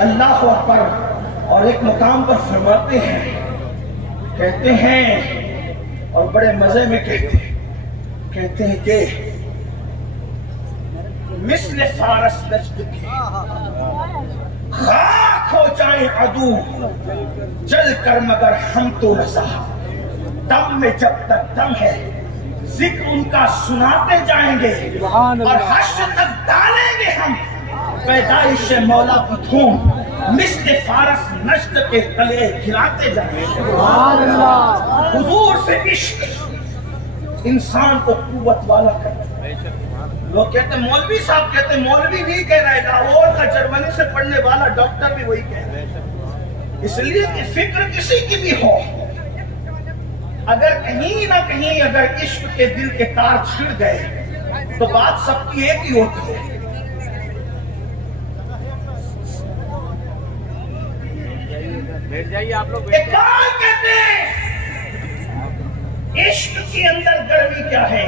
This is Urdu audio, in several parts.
اللہ اکبر. اور ایک مقام پر فرماتے ہیں، کہتے ہیں اور بڑے مزے میں کہتے ہیں کہ مثل فارس نجد کی خاک ہو جائیں عدو جل کر مگر ہم تو رضا. دم میں جب تک دم ہے ذکر ان کا سناتے جائیں گے اور حشر تک ڈالیں گے ہم پیدائش مولا کی دھوم. مثل فارس نجد کے گلے گراتے جائیں گے. حضور سے عشق انسان کو قوت والا کرتا ہے. لوگ کہتے ہیں مولوی صاحب کہتے ہیں، مولوی نہیں کہہ رہے، لاہور کا جرمنی سے پڑھنے والا ڈاکٹر بھی وہی کہہ رہے. اس لیے کہ فکر کسی کی بھی ہو، اگر کہیں نہ کہیں اگر عشق کے دل کے تار چھڑ گئے تو بات سب کی ایک ہی ہوتی ہے. کہتے ہیں عشق کے اندر گرمی کیا ہے،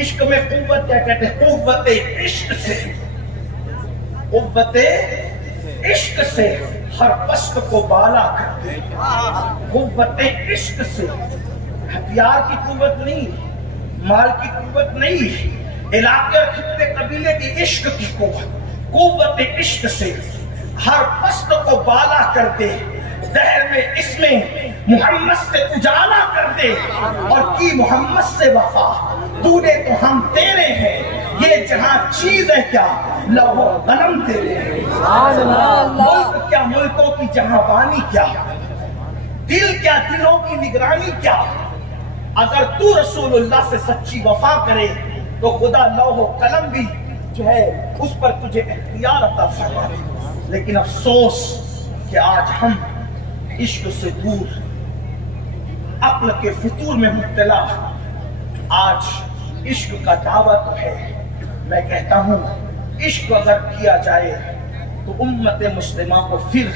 عشق میں قوت کیا کہتے ہیں؟ قوت عشق سے، قوت عشق سے ہر پست کو بالا کرتے ہیں. قوت عشق سے، ہتھیار کی قوت نہیں، مال کی قوت نہیں، علاقے اور خطے قبیلے کی عشق کی قوت. قوت عشق سے ہر پست کو بالا کر دے، دہر میں اس میں محمد سے اجالا کر دے اور کی محمد سے وفا. تو نے تو ہم تیرے ہیں، یہ جہاں چیز ہے کیا لوح و قلم تیرے ہیں. ملک کیا ملکوں کی جہاں بانی کیا، دل کیا دلوں کی نگرانی کیا. اگر تو رسول اللہ سے سچی وفا کرے تو خدا لوح و قلم بھی جو ہے اس پر تجھے اختیار عطا فرمائے. لیکن افسوس کہ آج ہم عشق سے دور، عقل کے فطور میں مبتلا. آج عشق کا دعوت ہے. میں کہتا ہوں عشق اگر کیا جائے تو امت مسلمہ کو پھر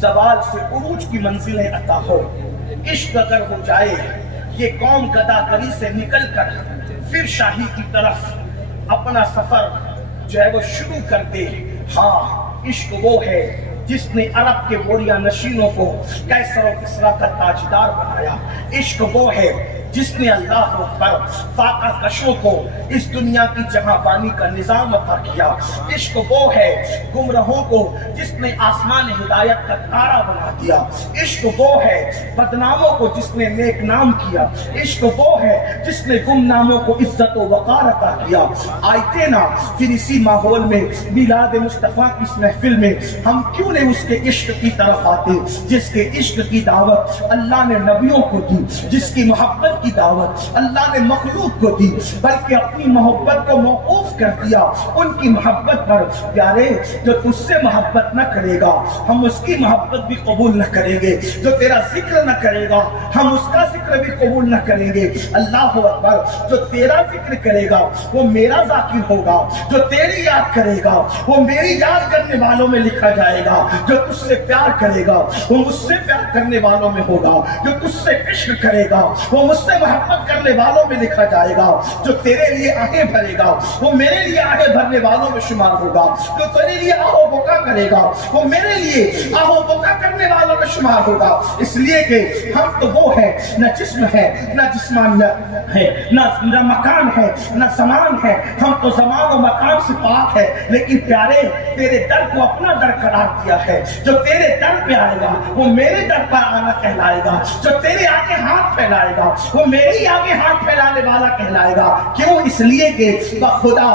زوال سے عروج کی منزلیں عطا ہو. عشق اگر ہو جائے یہ قوم گداگری سے نکل کر پھر شاہی کی طرف اپنا سفر جو ہے وہ شروع کر دے. ہاں عشق وہ ہے جس نے عرب کے بوریا نشینوں کو کیسر و کسرا کا تاجدار بنایا. عشق وہ ہے جس نے اللہ اکبر فاقہ کشوں کو اس دنیا کی جہاں بانی کا نظام عطا کیا. عشق وہ ہے گمراہوں کو جس نے آسمان ہدایت کا تارا بنا دیا. عشق وہ ہے بدناموں کو جس نے نیک نام کیا. عشق وہ ہے جس نے گمناموں کو عزت و وقار عطا کیا. آئیتے نا پھر اسی ماحول میں میلاد مصطفیٰ کی اس محفل میں ہم کیوں نہیں اس کے عشق کی طرف آتے جس کے عشق کی دعوت اللہ نے نبیوں کو دی، جس کی محبت کی دعوت اللہ نے مخلوق کو دی، بلکہ اپنی محبت کو موقوف کر دیا ان کی محبت پر. پیارے جو تجھ سے محبت نہ کرے گا ہم اس کی محبت بھی قبول نہ کریں گے. جو تیرا ذکر نہ کرے گا ہم اس کا ذکر بھی قبول نہ کریں گے. اللہ اکبر. جو تیرا ذکر کرے گا وہ میرا ذاکر ہوگا، جو تیری یاد کرے گا وہ میری یاد کرنے والوں میں لکھا جائے گا. جو تجھ سے پیار کرے گا وہ مجھ سے پیار کرنے والوں میں ہوگا. جو تجھ سے عشق کرے گا وہ مجھ سے محبت کرنے والوں میں لکھا جائے گا. جو تیرے لیے آہیں بھرے گا وہ میرے لیے آہیں بھرنے والوں میں شمار ہوگا. جو تیرے لیے آہو بکا کرے گا وہ میرے لیے آہو بکا کرنے والوں میں شمار ہوگا. اس لیے کہ ہم تو وہ ہے نہ جسم ہے نہ جسمان ہے، نہ مکان ہے نہ زمان ہے. ہم تو زمان و مکان سے پاک ہے. لیکن پیارے تیرے در کو اپنا در قرار دیا ہے. جو تیرے در پہ آئے گا وہ میرے در پر آنا کہلائے گا. جو تیرے آگے ہاتھ پھیلائے گا وہ میرے ہی آگے ہاتھ پھیلانے والا کہلائے گا. کیوں؟ اس لیے کہ خدا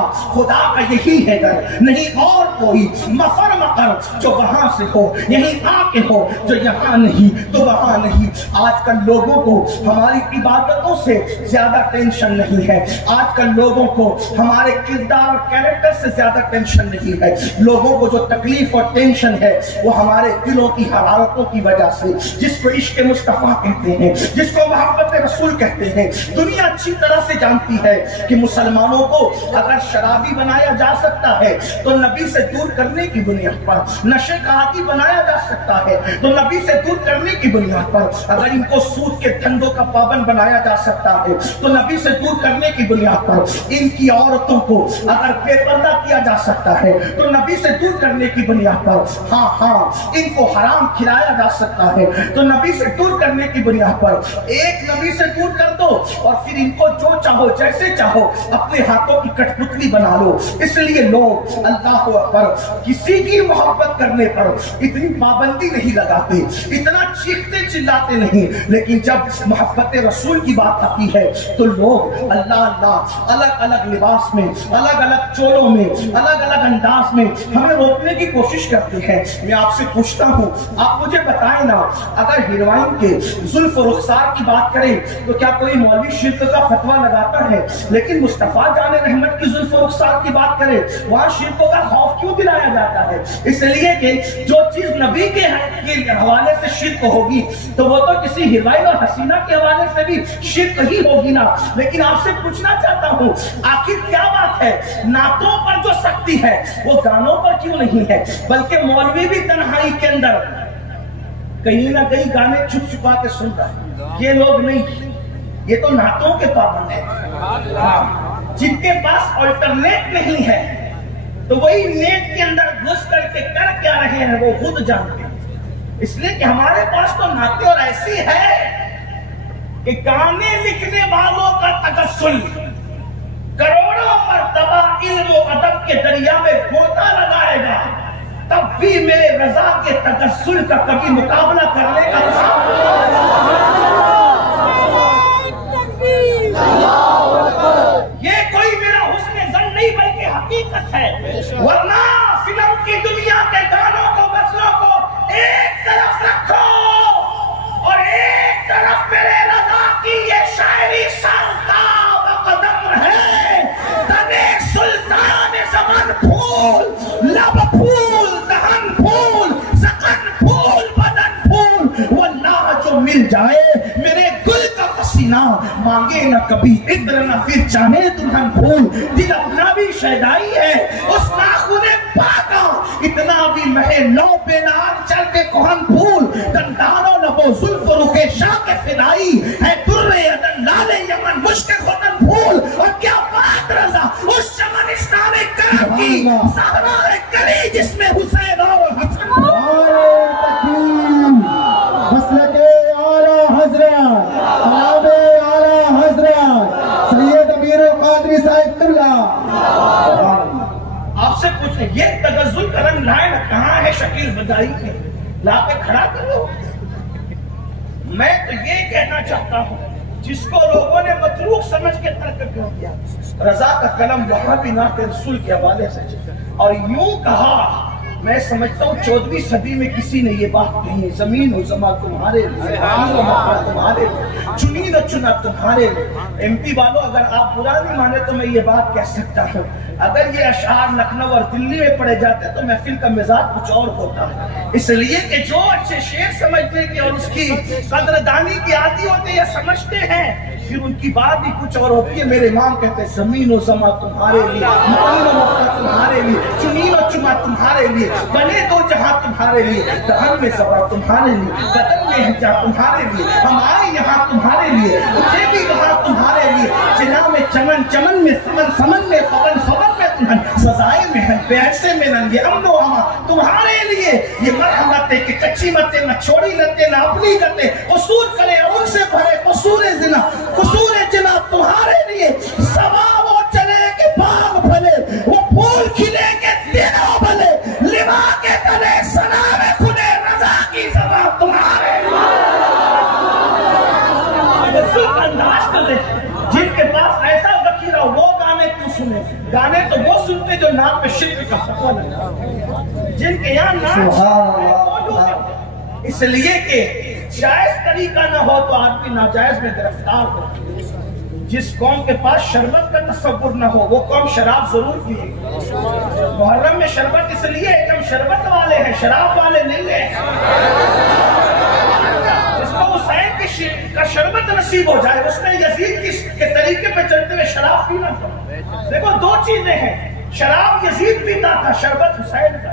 کا یہی ہے در، نہیں اور کوئی. مفر مقر جو وہاں سے ہو یہیں آ کے ہو، جو یہاں نہیں تو وہاں نہیں. آج کل لوگوں کو ہماری عبادتوں سے زیادہ ٹینشن نہیں ہے. آج کل لوگوں کو ہمارے کردار اور کیریکٹر سے زیادہ ٹینشن نہیں ہے. لوگوں کو جو تکلیف اور ٹینشن ہے وہ ہمارے دلوں کی حرارتوں کی وجہ سے، جس کو عشق مصطفیٰ کہتے ہیں، جس کو محبت رسول کہتے ہیں. دنیا اچھی طرح سے جانتی ہے کہ مسلمانوں کو اگر شرابی بنایا جا سکتا ہے تو نبی سے دور کرنے کی بنیاد پر، نشے کا عادی بنایا جا سکتا ہے تو نبی سے دور کرنے کی بنیاد پر، اگر ان کو سود کے دھندوں کا پابند بنایا جا سکتا ہے تو نبی سے دور کرنے کی بنیاد پر، ان کی عورتوں کو اگر بے پردہ کیا جا سکتا ہے تو نبی سے دور کرنے کی بنیاد پر، ہاں ان کو حرام کھلایا جا سکتا ہے تو نبی سے دور کرنے کی بنیاد پر، ایک نبی سے دور کر دو اور پھر ان کو جو چاہو جیسے چاہو اپنے ہاتھوں کی کٹ پتلی بنا لو۔ اس لیے لوگ اللہ اکبر کسی کی محبت کرنے پر اتنی پابندی نہیں لگاتے، اتنا چیختے چلاتے نہیں، لیکن جب محبت رسول کی بات آتی ہے تو لوگ اللہ الگ الگ لباس میں، الگ الگ چولوں میں، الگ الگ انداز میں ہمیں روکنے کی کوشش کرتے ہیں۔ میں آپ سے پوچھتا ہوں، آپ مجھے بتائیں نا، اگر ہیروئن کے زلف و رخسار کی بات کریں تو کیا کوئی مولوی شرک کا فتویٰ لگاتا ہے؟ لیکن مصطفیٰ جان رحمت کی زلف و رخسار کی بات کریں وہاں شرکوں کا خوف کیوں دلایا جاتا ہے؟ اس لیے کہ جو چیز نبی کے حوالے سے شرک ہوگی تو وہ تو کسی ہیروئن اور حسینہ کے حوالے سے بھی شرک ہی ہوگی نا۔ لیکن آپ سے پوچھنا چاہتا ہوں، آخر کیا بات ہے نعتوں پر جو سختی ہے وہ گانوں پر کیوں نہیں ہے؟ بلکہ مولوی بھی تنہائی کے اندر کہیں نہ کہیں گانے چھپ چھپا کے سن رہا ہے۔ یہ لوگ نہیں، یہ تو نعتوں کے پابند ہیں، جن کے پاس آلٹرنیٹ نہیں ہے تو وہی نیٹ کے اندر گھس کر کے کر کیا رہے ہیں وہ خود جانتے ہیں۔ اس لیے کہ ہمارے پاس تو نعتیں اور ایسی ہے کہ گانے لکھنے والوں کا تغسل کروڑوں مرتبہ علم و ادب کے دریا میں گوتا لگائے گا، تب بھی میرے رضا کے تغسل کا کبھی مقابلہ کرنے کا یہ کوئی میرا حسن ظن نہیں بلکہ حقیقت ہے۔ ورنہ فلم کی دنیا کے گانوں کو، غزلوں کو ایک طرف رکھو اور ایک طرف میرے رضا کی یہ شاعری سالتاب قدم ہے۔ تنے سلطان زمن پھول، لب پھول، دہن پھول، زکن پھول، بدن پھول، واللہ جو مل جائے میرے گل کا پسینہ، مانگے نہ کبھی عطر نہ پھر چاہے دلہن پھول۔ دل اپنا بھی شیدائی ہے اس ناخن پاکا، اتنا بھی مہے لو پہ نار چل کے کوہن پھول۔ دندانوں لبو زلف رخ شاہ کے فدائی ہے، در عدن لال یمن مشک ختن پھول۔ اور کیا بات رضا اس چمن اسلام کرم کی، صحرا کلی جس میں حسین اور حسن مسلک اعلیٰ حضرت امام اعلیٰ حضرت سید امیر القادری صاحب قبلہ۔ آپ سے پوچھیں یہ تغزل کا رنگ لائن کہاں ہے؟ شکیل بدائی کے لا کے کھڑا کرو۔ میں تو یہ کہنا چاہتا ہوں جس کو لوگوں نے متروک سمجھ کے ترک کیوں کیا، رضا کا قلم وہاں بھی نعت رسول کے حوالے سے اور یوں کہا۔ میں سمجھتا ہوں 14ویں صدی میں کسی نے یہ بات کہی، زمین و زماں تمہارے لیے، زمین و مکہ تمہارے لیے، چنی نہ چنا تمہارے لیے۔ ایم پی والوں اگر آپ برا نہیں مانے تو میں یہ بات کہہ سکتا ہوں، اگر یہ اشعار لکھنؤ اور دلی میں پڑھے جاتے تو محفل کا مزاج کچھ اور ہوتا ہے۔ اس لیے کہ جو اچھے شعر سمجھنے کی اور اس کی قدردانی کی عادی ہوتے ہیں یا سمجھتے ہیں، پھر ان کی بات بھی کچھ اور ہوتی ہے۔ میرے امام کہتے ہیں زمین و زماں تمہارے لیے، مکین و مکہ تمہارے لیے، چنین و چما تمہارے لیے، بنے دو جہاں تمہارے لیے، دہن میں زبا تمہارے لیے، بدن میں ہجا تمہارے لیے، ہم آئے یہاں تمہارے لیے، اٹھے بھی وہاں تمہارے لیے، جنا میں چمن، چمن میں سمن، سمن میں فبن، فبن میں تمہن، سزائے محن، پیسے میں ننگے امن و امان تمہارے لیے۔ یہ مرحمتیں کہ کچی متیں نہ چھوڑی لتے نہ اپنی گتے، قصور کرے ان سے بھرے قصور زنا، قصور جنا تمہارے لیے۔ سوا وہ چلے کہ باغ بھلے، وہ پھول کھلے کہ دنوں بھلے، لبا کے تلے سلام خدے رضا کی زبان تمہارے لیے۔ انداز کر دے جن کے پاس ایسا ذخیرہ وہ گانے کیوں سنے؟ گانے تو وہ سنتے جو نام پہ شرک کا فتویٰ لگا، جن کے یہاں نام اس لیے کہ جائز طریقہ نہ ہو تو آدمی ناجائز میں گرفتار ہو۔ جس قوم کے پاس شربت کا تصور نہ ہو وہ قوم شراب ضرور پیے گی۔ محرم میں شربت اس لیے کہ ہم شربت والے ہیں، شراب والے نہیں ہیں۔ جس کو حسین کا شربت نصیب ہو جائے اس نے یزید کے طریقے پہ چلتے ہوئے شراب پینا تھا۔ دیکھو دو چیزیں ہیں، شراب یزید پیتا تھا، شربت حسین کا۔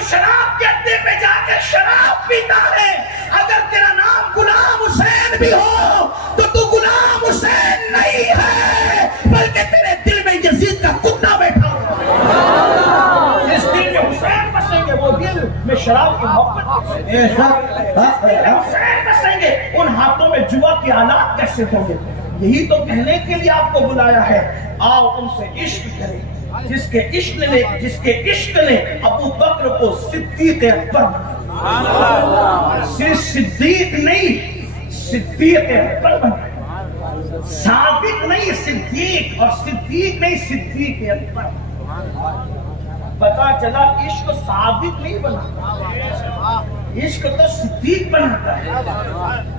تو شراب کے اڈے پہ جا کے شراب پیتا ہے. اگر تیرا نام غلام حسین بھی ہو تو غلام حسین نہیں ہے، بلکہ تیرے دل میں یزید کا کتا بیٹھا ہوا. جس دل میں حسین بسیں گے وہ دل میں شراب کی محبت حسین بسیں گے، ان ہاتھوں میں جوا کے آلات کیسے ہوں گے؟ یہی تو کہنے کے لیے آپ کو بلایا ہے، آؤ ان سے عشق کریں. جس کے عشق نے ابو بکر کو صدیق اکبر بنایا. صرف صدیق نہیں، صدیق اکبر بنایا. صادق نہیں صدیق، اور صدیق نہیں صدیق اکبر. پتا چلا عشق صادق نہیں بناتا، عشق تو صدیق بناتا ہے.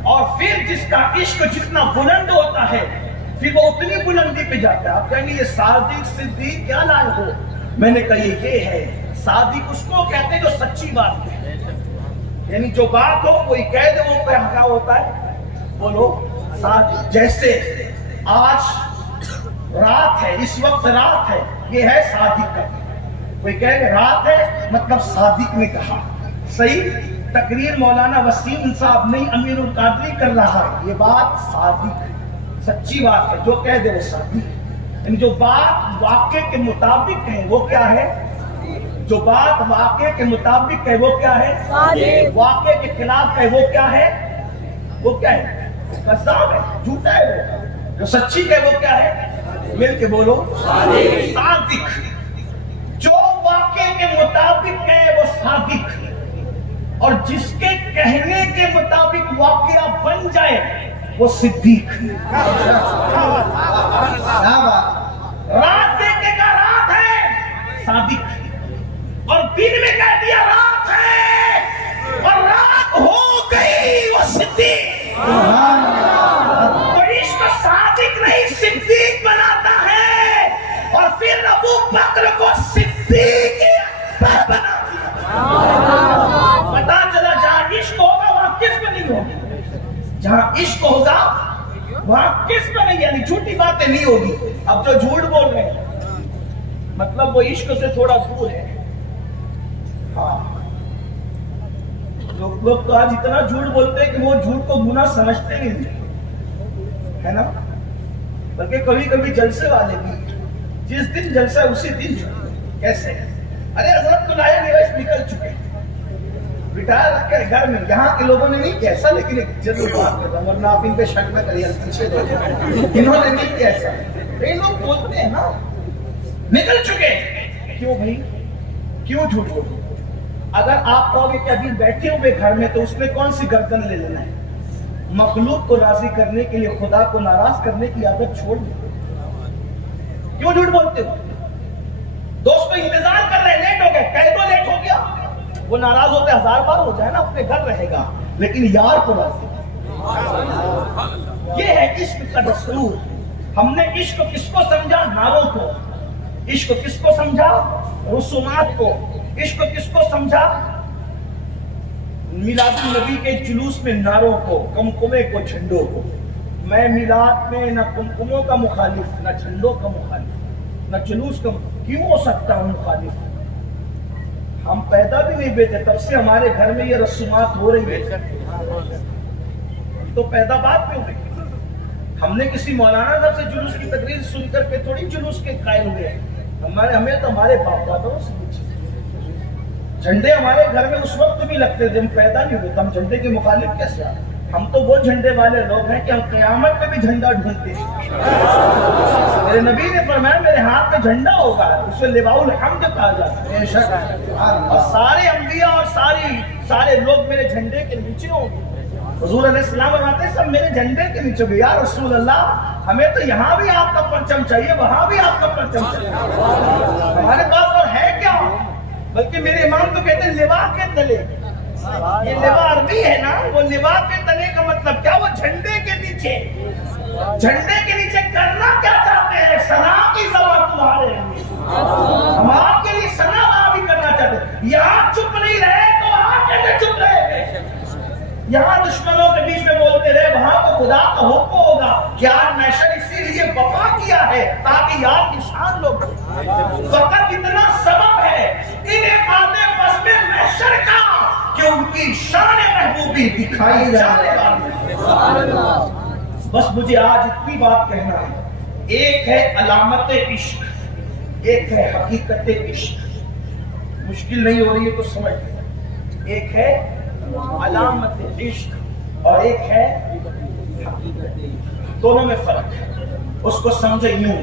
اور پھر جس کا عشق جتنا بلند ہوتا ہے پھر وہ اتنی بلندی پہ جاتا ہے. آپ کہیں گے یہ صادق صدیق کیا لائے ہو؟ میں نے کہا یہ ہے صادق اس کو کہتے ہیں جو سچی بات ہے، یعنی جو بات ہو کوئی کہہ دے وہ کیا ہوتا ہے، بولو صادق. جیسے آج رات ہے، اس وقت رات ہے، یہ ہے صادق کا. کوئی کہے کہ رات ہے مطلب صادق نے کہا. صحیح تقریر مولانا وسیم صاحب نہیں امیر القادری کر رہا ہے، یہ بات صادق ہے، سچی بات ہے. جو کہہ دے وہ صادق، یعنی جو بات واقع کے مطابق ہے وہ کیا ہے، جو بات واقع کے مطابق ہے وہ کیا ہے، واقع کے خلاف ہے وہ کیا ہے، وہ کیا ہے، کذاب ہے، جھوٹا ہے. وہ جو سچی ہے وہ کیا ہے، مل کے بولو صادق. جو واقع کے مطابق ہے وہ صادق، اور جس کے کہنے کے مطابق واقعہ بن جائے وہ صدیق. رات دیکھے کا رات ہے صادق، اور دن میں کہہ دیا رات ہے اور رات ہو گئی وہ صدیق. تو عشق صادق نہیں صدیق بناتا ہے، اور پھر ابو بکر کو صدیق اکبر بنا دیا. پتا چلا جہاں عشق ہوگا وہاں قسم نہیں ہوگی، جہاں عشق ہوگا وہاں قسم نہیں، یعنی جھوٹی باتیں نہیں ہوگی. اب جو جھوٹ بول رہے ہیں مطلب وہ عشق سے تھوڑا دور ہے. ہاں لوگ تو آج اتنا جھوٹ بولتے ہیں کہ وہ جھوٹ کو گناہ سمجھتے نہیں ہے نا. بلکہ کبھی کبھی جلسے والے بھی جس دن جلسہ اسی دن جھوٹ. کیسے؟ ارے حضرت تو نائب نویس نکل چکے، ریٹائر رکھ کر گھر میں. یہاں کے لوگوں نے نہیں کیسا، لیکن ایک جلد بات کرتا ہوں ورنہ آپ ان پہ شک نہ کریے، پیچھے دے انہوں نے نہیں کیسا. یہ لوگ بولتے ہیں نا نکل چکے. کیوں بھائی، کیوں جھوٹ بولتے؟ اگر آپ کہو گے کہ ابھی بیٹھے ہوئے گھر میں تو اس میں کون سی گردن لے لینا ہے؟ مخلوق کو راضی کرنے کے لیے خدا کو ناراض کرنے کی عادت چھوڑ دیں. کیوں جھوٹ بولتے ہو؟ دوست کو انتظار کر رہے، لیٹ ہو گئے، کہہ دو لیٹ ہو گیا، وہ ناراض ہوتے 1000 بار ہو جائے نا، اپنے گھر رہے گا لیکن یار کو راضی. یہ ہے عشق کا دستور. ہم نے عشق کس کو سمجھا؟ ناروں کو. عشق کس کو سمجھا؟ رسومات کو. عشق کس کو سمجھا؟ میلاد النبی کے جلوس میں نعروں کو، کمکمے کو، جھنڈوں کو. میں میلاد میں نہ کمکموں کا مخالف، نہ جھنڈوں کا مخالف، نہ جلوس کا. کیوں ہو سکتا ہوں مخالف؟ ہم پیدا بھی نہیں بیٹھے تب سے ہمارے گھر میں یہ رسومات ہو رہی ہے، تو پیدا بات کیوں ہوئی؟ ہم نے کسی مولانا صاحب سے جلوس کی تقریر سن کر کے تھوڑی جلوس کے قائل ہوئے ہیں. ہمیں تو ہمارے باپ داداؤں سے پوچھے. جھنڈے ہمارے گھر میں اس وقت بھی لگتے تھے، ہم پیدا نہیں ہوئے، ہم جھنڈے کے مخالف کیسے آئے؟ ہم تو وہ جھنڈے والے لوگ ہیں کہ ہم قیامت میں بھی جھنڈا ڈھونڈتے ہیں. میرے نبی نے فرمایا میرے ہاتھ میں جھنڈا ہوگا، اسے لواء الحمد کہا جاتا ہے. اور سارے انبیاء اور سارے لوگ میرے جھنڈے کے نیچے ہوں گے. حضور علیہ السلام فرماتے ہیں سب میرے جھنڈے کے نیچے بھی. یا رسول اللہ ہمیں تو یہاں بھی آپ کا پرچم چاہیے، وہاں بھی آپ کا پرچم چاہیے. ہمارے پاس اور ہے کیا؟ بلکہ میرے امام تو کہتے ہیں لوا کے تلے. یہ لوا عربی ہے نا، وہ لوا کے تلے کا مطلب کیا؟ وہ جھنڈے کے نیچے. جھنڈے کے نیچے کرنا کیا چاہتے ہیں؟ ثنا کی زبان تمہارے ہم آپ کے لیے ثنا وہاں بھی کرنا چاہتے ہیں. یہاں چپ نہیں رہے تو وہاں کیسے چپ رہے؟ یہاں دشمنوں کے بیچ میں بولتے رہے، وہاں کو خدا کا حکم ہوگا کہ آج محشر اسی لیے بپا کیا ہے تاکہ یاد نشان لوگ فقط اتنا سبب ہے انہیں آنے بس میں محشر کا کہ ان کی شان محبوبی دکھائی جانے والی. بس مجھے آج اتنی بات کہنا ہے، ایک ہے علامت عشق، ایک ہے حقیقت عشق. مشکل نہیں ہو رہی ہے تو سمجھ لیں، ایک ہے علامت عشق اور ایک ہے حقیقت. دونوں میں فرق ہے، اس کو سمجھے یوں.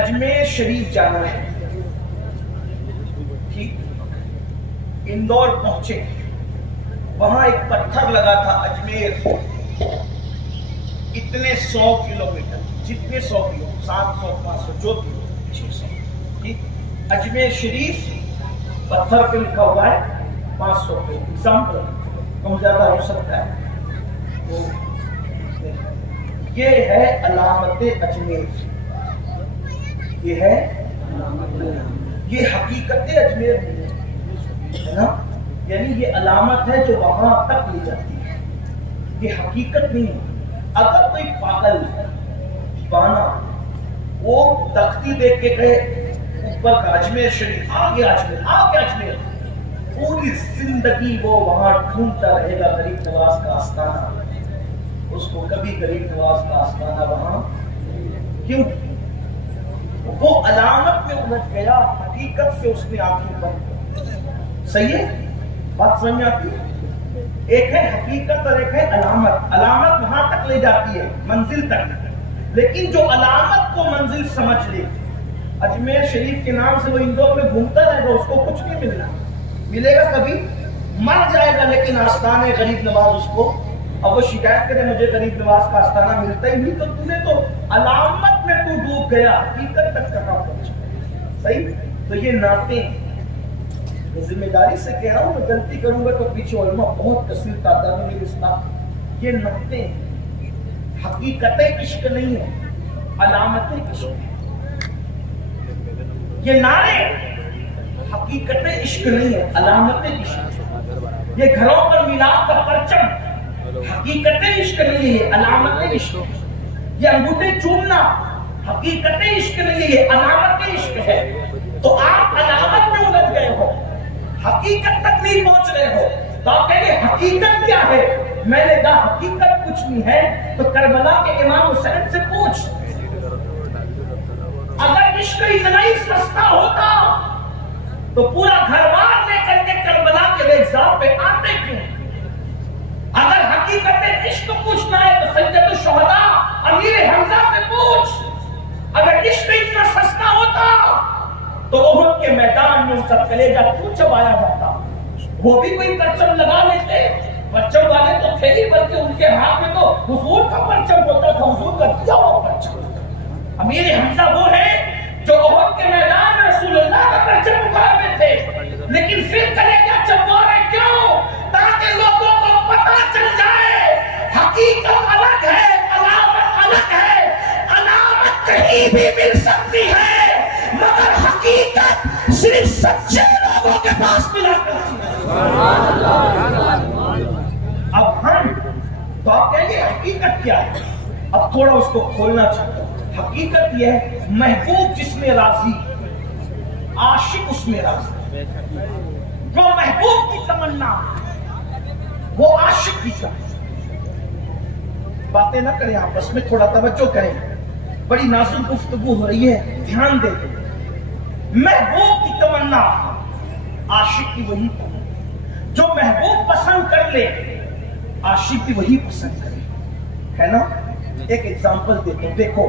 اجمیر شریف جانا ہے، ٹھیک، اندور پہنچے، وہاں ایک پتھر لگا تھا اجمیر اتنے 100 کلومیٹر، جتنے 100 کلو، 700 500 جو بھی 600، ٹھیک. اجمیر شریف پتھر پہ لکھا ہوا ہے 500 پہ، ایگزامپل کم زیادہ ہو سکتا ہے. یہ ہے علامت اجمیر، یہ ہے یہ حقیقت اجمیر ہے نا، یعنی یہ علامت ہے جو وہاں تک لی جاتی ہے، یہ حقیقت نہیں ہے. اگر کوئی پاگل دیوانہ وہ تختی دیکھ کے کہے اوپر کا اجمیر شریف، آگے اجمیر، آگے اجمیر، پوری زندگی وہ وہاں ڈھونڈتا رہے گا غریب نواز کا آستانہ، اس کو کبھی غریب نواز کا آستانہ وہاں. کیوں؟ وہ علامت میں الجھ گیا، حقیقت سے اس نے آنکھیں بند. صحیح ہے بات سمجھ میں آتی ہے؟ ایک ہے حقیقت اور ایک ہے علامت. علامت وہاں تک لے جاتی ہے، منزل تک، لیکن جو علامت کو منزل سمجھ لے، اجمیر شریف کے نام سے وہ اندور میں گھومتا رہے گا، اس کو کچھ نہیں ملنا، ملے گا کبھی مر جائے گا، لیکن آستانے غریب نواز اس کو. اب وہ شکایت کرے مجھے غریب نواز کا آستانہ ملتا ہی نہیں، تو تم نے تو علامت میں تو ڈوب گیا، حقیقت تک کہاں پہنچا. صحیح. تو یہ ناطے ذمہ داری سے کہہ رہا ہوں، میں غلطی کروں گا تو پیچھے علماء بہت کثیر تعداد میں میرے ساتھ. یہ ناطے حقیقت عشق نہیں ہے، علامت عشق ہے. یہ نعرے حقیقت عشق نہیں ہے، علامت عشق. یہ گھروں پر میلاد کا پرچم حقیقت عشق نہیں ہے، علامت عشق. یہ انگوٹھے چومنا حقیقت عشق نہیں ہے، یہ علامت عشق ہے. تو آپ علامت میں الجھ گئے ہو، حقیقت تک نہیں پہنچ رہے ہو. تو آپ کہیں گے حقیقت کیا ہے؟ میں نے کہا حقیقت کچھ نہیں ہے تو کربلا کے امام حسین سے پوچھ. اگر عشق اتنا ہی سستا ہوتا تو پورا گھر بار لے کر کے کربلا کے ریگزار پہ آتے کیوں؟ اگر حقیقت عشق پوچھنا ہے تو سید الشہداء امیر حمزہ سے پوچھ. اگر عشق اتنا سستا ہوتا تو احد کے میدان میں ان کا کلیجہ کیوں چبایا جاتا؟ وہ بھی کوئی پرچم لگا لیتے، پرچم والے تو تھے ہی، بلکہ ان کے ہاتھ میں تو حضور کا پرچم ہوتا تھا، حضور کا دیا ہوا پرچم. امیر حمزہ وہ ہے جو احد کے میدان میں رسول اللہ کا پرچم اٹھائے تھے، لیکن پھر کلیجہ چبا رہے کیوں؟ تاکہ لوگوں کو پتہ چل جائے حقیقت الگ ہے، علامت الگ ہے. علامت کہیں بھی مل سکتی ہے مگر حقیقت صرف سچے لوگوں کے پاس ملا کرتی ہے. اب ہم تو آپ کہیں گے حقیقت کیا ہے؟ اب تھوڑا اس کو کھولنا چاہتا ہوں. حقیقت یہ ہے محبوب جس میں راضی، عاشق اس میں راضی. جو محبوب کی تمنا وہ عاشق بھی چاہے. باتیں نہ کریں آپس میں، تھوڑا توجہ کریں، بڑی نازک گفتگو ہو رہی ہے، دھیان دے دیں. محبوب کی تمنا عاشق کی وہی تمنا، جو محبوب پسند کر لے عاشق بھی وہی پسند کرے، ہے نا. ایک ایگزامپل دیتا ہوں. دیکھو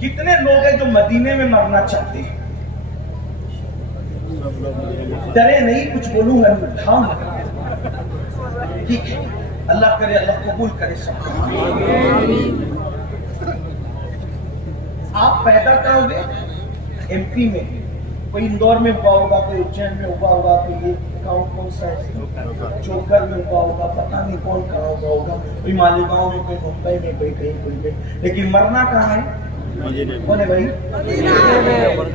کتنے لوگ ہیں جو مدینے میں مرنا چاہتے ہیں. ڈرے نہیں، کچھ بولوں گا تھام ٹھیک ہے. اللہ کرے، اللہ قبول کرے سب. آپ پیدا کرو گے ایم پی میں، کوئی اندور میں ہوا ہوگا، کوئی اجین میں ہوا ہوگا، کوئی یہ گاؤں کون سا ہے چوکر میں ہوا ہوگا، پتہ نہیں کون کہاں ہوا ہوگا، کوئی مالیگاؤں میں، کوئی ممبئی میں، کوئی کہیں کوئی میں. لیکن مرنا کہاں ہے؟ کون ہے بھائی؟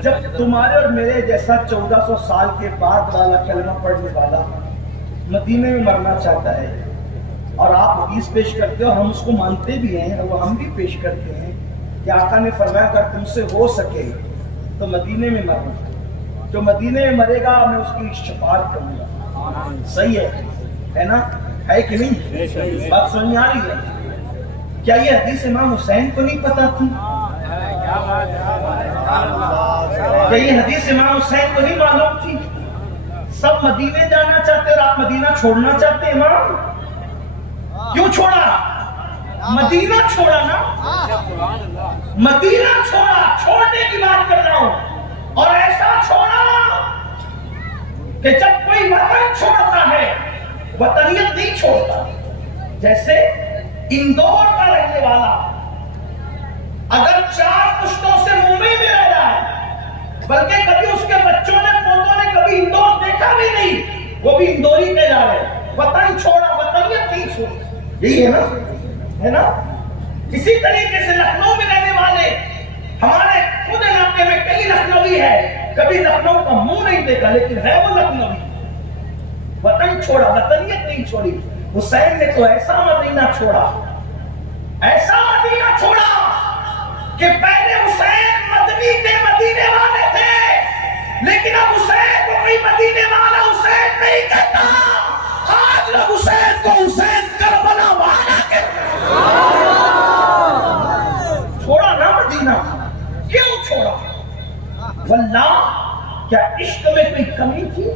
جب تمہارے اور میرے جیسا 1400 سال کے بعد والا کلمہ پڑھنے والا مدینے میں مرنا چاہتا ہے، اور آپ حدیث پیش کرتے ہو اور ہم اس کو مانتے بھی ہیں اور وہ ہم بھی پیش کرتے ہیں کہ آقا نے فرمایا اگر تم سے ہو سکے تو مدینے میں مرنا، جو مدینے میں مرے گا میں اس کی شفاعت کروں گا۔ صحیح ہے نا؟ ہے کہ نہیں؟ بات سمجھ میں آ رہی ہے؟ کیا یہ حدیث امام حسین کو نہیں پتا تھی؟ کیا یہ حدیث امام حسین کو نہیں معلوم تھی؟ سب مدینے جانا چاہتے اور آپ مدینہ چھوڑنا چاہتے امام؟ کیوں چھوڑا؟ مدینہ چھوڑا نا، مدینہ چھوڑا، چھوڑنے کی بات کر رہا ہوں، اور ایسا چھوڑا کہ جب کوئی وطن چھوڑتا ہے وطنیت نہیں چھوڑتا۔ جیسے اندور کا رہنے والا اگر 4 پشتوں سے ممبئی میں رہ رہا ہے، بلکہ کبھی اس کے بچوں نے پوتوں نے کبھی اندور دیکھا بھی نہیں، وہ بھی اندوری کے جا رہے، وطن چھوڑا، وطنیت نہیں چھوڑی۔ یہی ہے نا؟ اسی طریقے سے لکھنؤ میں رہنے والے، ہمارے خود علاقے میں کئی لکھنوی ہے، کبھی لکھنؤ کا منہ نہیں دیکھا لیکن ہے وہ لکھنوی، وطن چھوڑا، وطنیت نہیں چھوڑی۔ حسین نے تو ایسا مدینہ چھوڑا، ایسا مدینہ چھوڑا کہ پہلے حسین مدنی کے مدینے والے تھے، لیکن اب حسین کو کوئی مدینے والا حسین نہیں کہتا، آج لوگ حسین کو حسین کربلا والا کہتے ہیں۔ چھوڑا نا مدینہ، کیوں چھوڑا؟ واللہ کیا عشق میں کوئی کمی تھی؟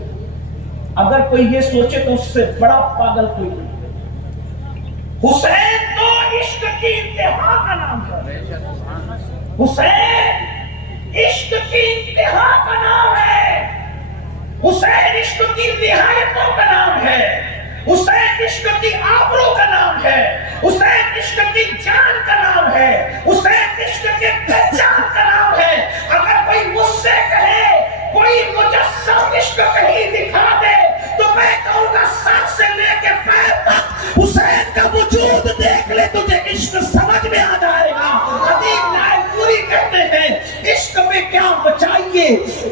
اگر کوئی یہ سوچے تو اس سے بڑا پاگل کوئی نہیں۔ حسین تو عشق کی انتہا کا نام ہے، حسین عشق کی انتہا کا نام ہے، حسین عشق کی نہایتوں کا نام ہے، حسین عشق کی آبرو کا نام ہے، حسین عشق کی جان کا نام ہے، حسین عشق کی پہچان کا نام ہے۔ اگر کوئی مجھ سے کہے کوئی مجسم عشق کہیں دکھا دے تو میں کہوں گا سر سے لے کے پیر تک حسین کا وجود دیکھ لے، تجھے عشق سمجھ میں آ جائے گا۔ ادیب لائن پوری کہتے ہیں عشق میں کیا بچائیے،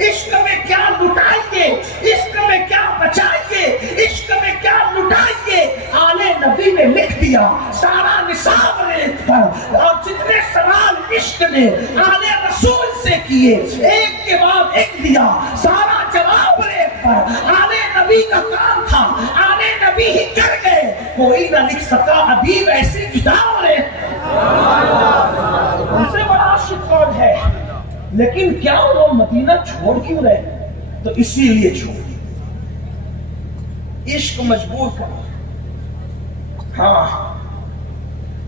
عشق میں کیا لٹائیے، عشق میں کیا بچائیے، عشق میں کیا لٹائیے۔ آل نبی نے لکھ دیا سارا نصاب ریت پر، اور جتنے سوال عشق نے آل رسول سے کیے ایک کے بعد ایک دیا، سارا جواب ریت پر۔ آل نبی کا کام تھا، آل نبی ہی کر گئے، کوئی نہ لکھ سکا حبیب ایسی کتاب ریت ان سے بڑا عاشق کون ہے؟ لیکن کیا وہ مدینہ چھوڑ کیوں رہے؟ تو اسی لیے چھوڑ، عشق مجبور کرو۔ ہاں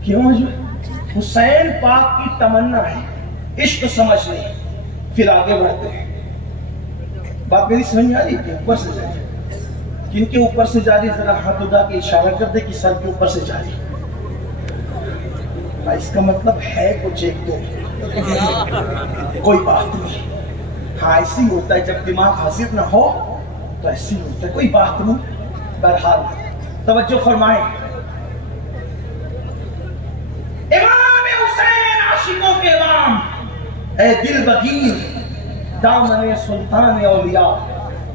کیوں مجبور؟ حسین پاک کی تمنا ہے، عشق سمجھ لیں، پھر آگے بڑھتے ہیں۔ بات میری سمجھ آ رہی ہے؟ اوپر سے جا رہی، کن کے اوپر سے جا رہی؟ ذرا ہاتھ اٹھا کے اشارہ کر دے کہ سر کے اوپر سے جا رہی۔ اس کا مطلب ہے کچھ ایک دو، کوئی بات نہیں۔ ہاں ایسی ہوتا ہے جب دماغ حاضر نہ ہو تو ایسی ہوتا ہے، کوئی بات نہیں۔ بہرحال توجہ فرمائیں، امام حسین عاشقوں کے امام، اے دل بگیر دامن سلطان اولیاء،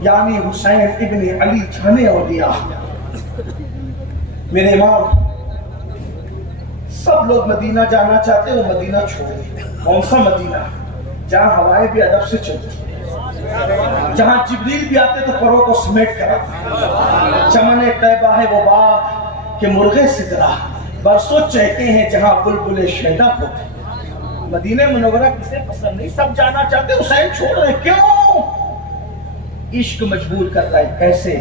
یعنی حسین ابن علی جان اولیاء، میرے امام۔ سب لوگ مدینہ جانا چاہتے ہیں، وہ مدینہ چھوڑے۔ کون سا مدینہ؟ جہاں ہوائیں بھی ادب سے چلتی، جہاں جبریل بھی آتے تو پروں کو سمیٹ کر آتے، چمن طیبہ ہے وہ باغ کہ مرغے سدرا برسوں چہتے ہیں جہاں بلبل شیدا ہوتے۔ مدینہ منورہ کسے پسند نہیں؟ سب جانا چاہتے، حسین چھوڑ رہے، کیوں؟ عشق مجبور کر رہا ہے۔ کیسے؟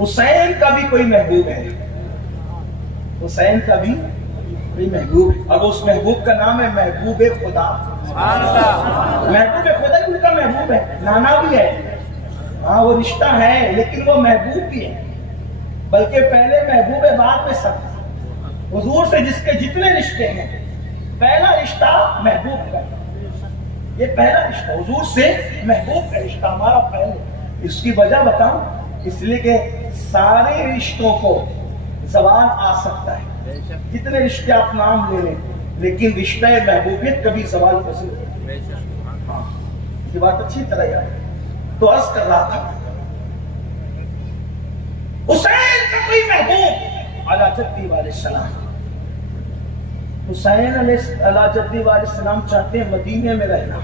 حسین کا بھی کوئی محبوب ہے، حسین کا بھی کوئی محبوب ہے، اب اس محبوب کا نام ہے محبوب خدا۔ محبوب خدا ان کا محبوب ہے، نانا بھی ہے، ہاں وہ رشتہ ہے لیکن وہ محبوب بھی ہے، بلکہ پہلے محبوب ہے بعد میں سب۔ حضور سے جس کے جتنے رشتے ہیں، پہلا رشتہ محبوب کا، یہ پہلا رشتہ حضور سے محبوب کا رشتہ ہمارا پہلے۔ اس کی وجہ بتاؤں، اس لیے کہ سارے رشتوں کو زوال آ سکتا ہے، جتنے رشتے آپ نام لے لیں، لیکن رشتہ محبوبیت کبھی زوال پسند نہیں۔ ہاں یہ بات اچھی طرح یاد ہے۔ تو عرض کر رہا تھا حسین علی جدی علیہ السلام. حسین علیہ جدی علیہ السلام چاہتے ہیں مدینے میں رہنا.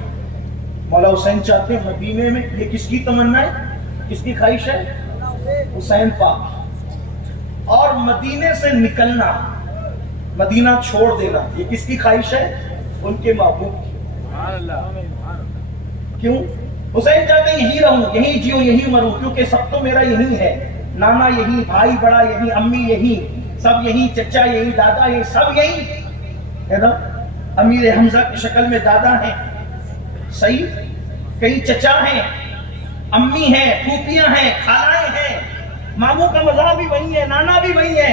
مولا حسین چاہتے ہیں مدینے میں. یہ کس کی تمنا ہے, کس کی خواہش ہے؟ حسین پاک. اور مدینے سے نکلنا, مدینہ چھوڑ دینا, یہ کس کی خواہش ہے؟ ان کے محبوب کی. کیوں؟ حسین چاہتے ہیں یہی رہوں, یہی جیوں, یہی مروں, کیونکہ سب تو میرا یہی ہے. نانا یہی, بھائی بڑا یہی, امی یہی, سب یہی, چچا یہی, دادا یہی, سب یہی ہے نا. امیر حمزہ کی شکل میں دادا ہیں, صحیح, کئی چچا ہیں, امی ہیں, پھوپھیاں ہیں, خالائیں ہیں, ماموں کا مزاح بھی وہی ہے, نانا بھی وہی ہے,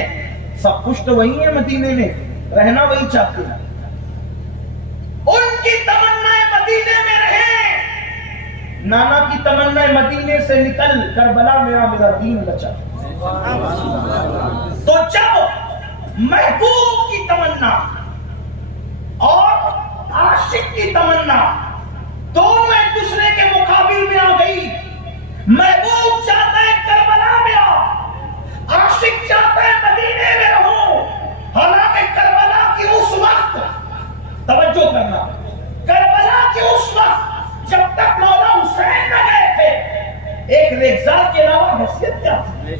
سب کچھ تو وہی ہے. مدینے میں رہنا وہی چاہتے ہیں. ان کی تمنا مدینے میں رہے, نانا کی تمنا مدینے سے نکل کربلا میرا دین بچا. تو جب محبوب کی تمنا اور عاشق کی تمنا دونوں ایک دوسرے کے مقابل میں آ گئی, محبوب چاہتا ہے کربلا میں آ, عاشق چاہتا ہے مدینے میں رہو. حالانکہ کربلا کی اس وقت, توجہ کرنا, کربلا کی اس وقت جب تک مولا حسین نہ گئے تھے, ایک ریگزار کے علاوہ حیثیت کیا تھی؟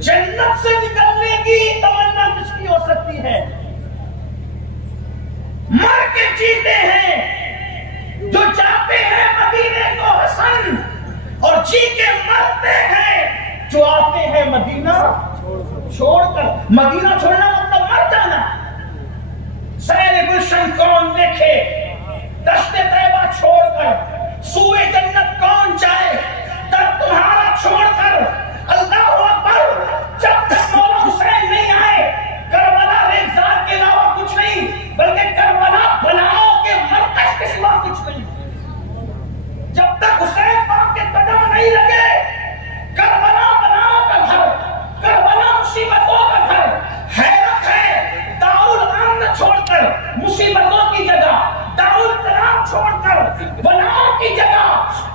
جنت سے نکلنے کی تمنا کس کی ہو سکتی ہے؟ مر کے جیتے ہیں جو چاہتے ہیں مدینے کو حسن, اور جی کے مرتے ہیں جو آتے ہیں مدینہ چھوڑ کر. مدینہ چھوڑنا مطلب مر جانا. سیر گلشن کون دیکھے دشت طیبہ چھوڑ کر, سوئے جنت کون جائے در تمہارا چھوڑ کر. اللہ اکبر. جب تک مولا حسین نہیں آئے, کربلا ریگزار کے علاوہ کچھ نہیں, بلکہ کربلا بلاؤ کے مرکز کے سوا کچھ نہیں. جب تک حسین پاک کے قدم نہیں لگے, کربلا بلاؤ کا گھر, کربلا مصیبتوں کا گھر. حیرت ہے, دارالامن چھوڑ کر مصیبتوں کی جگہ, دارالکلام چھوڑ کر بلاؤں کی جگہ,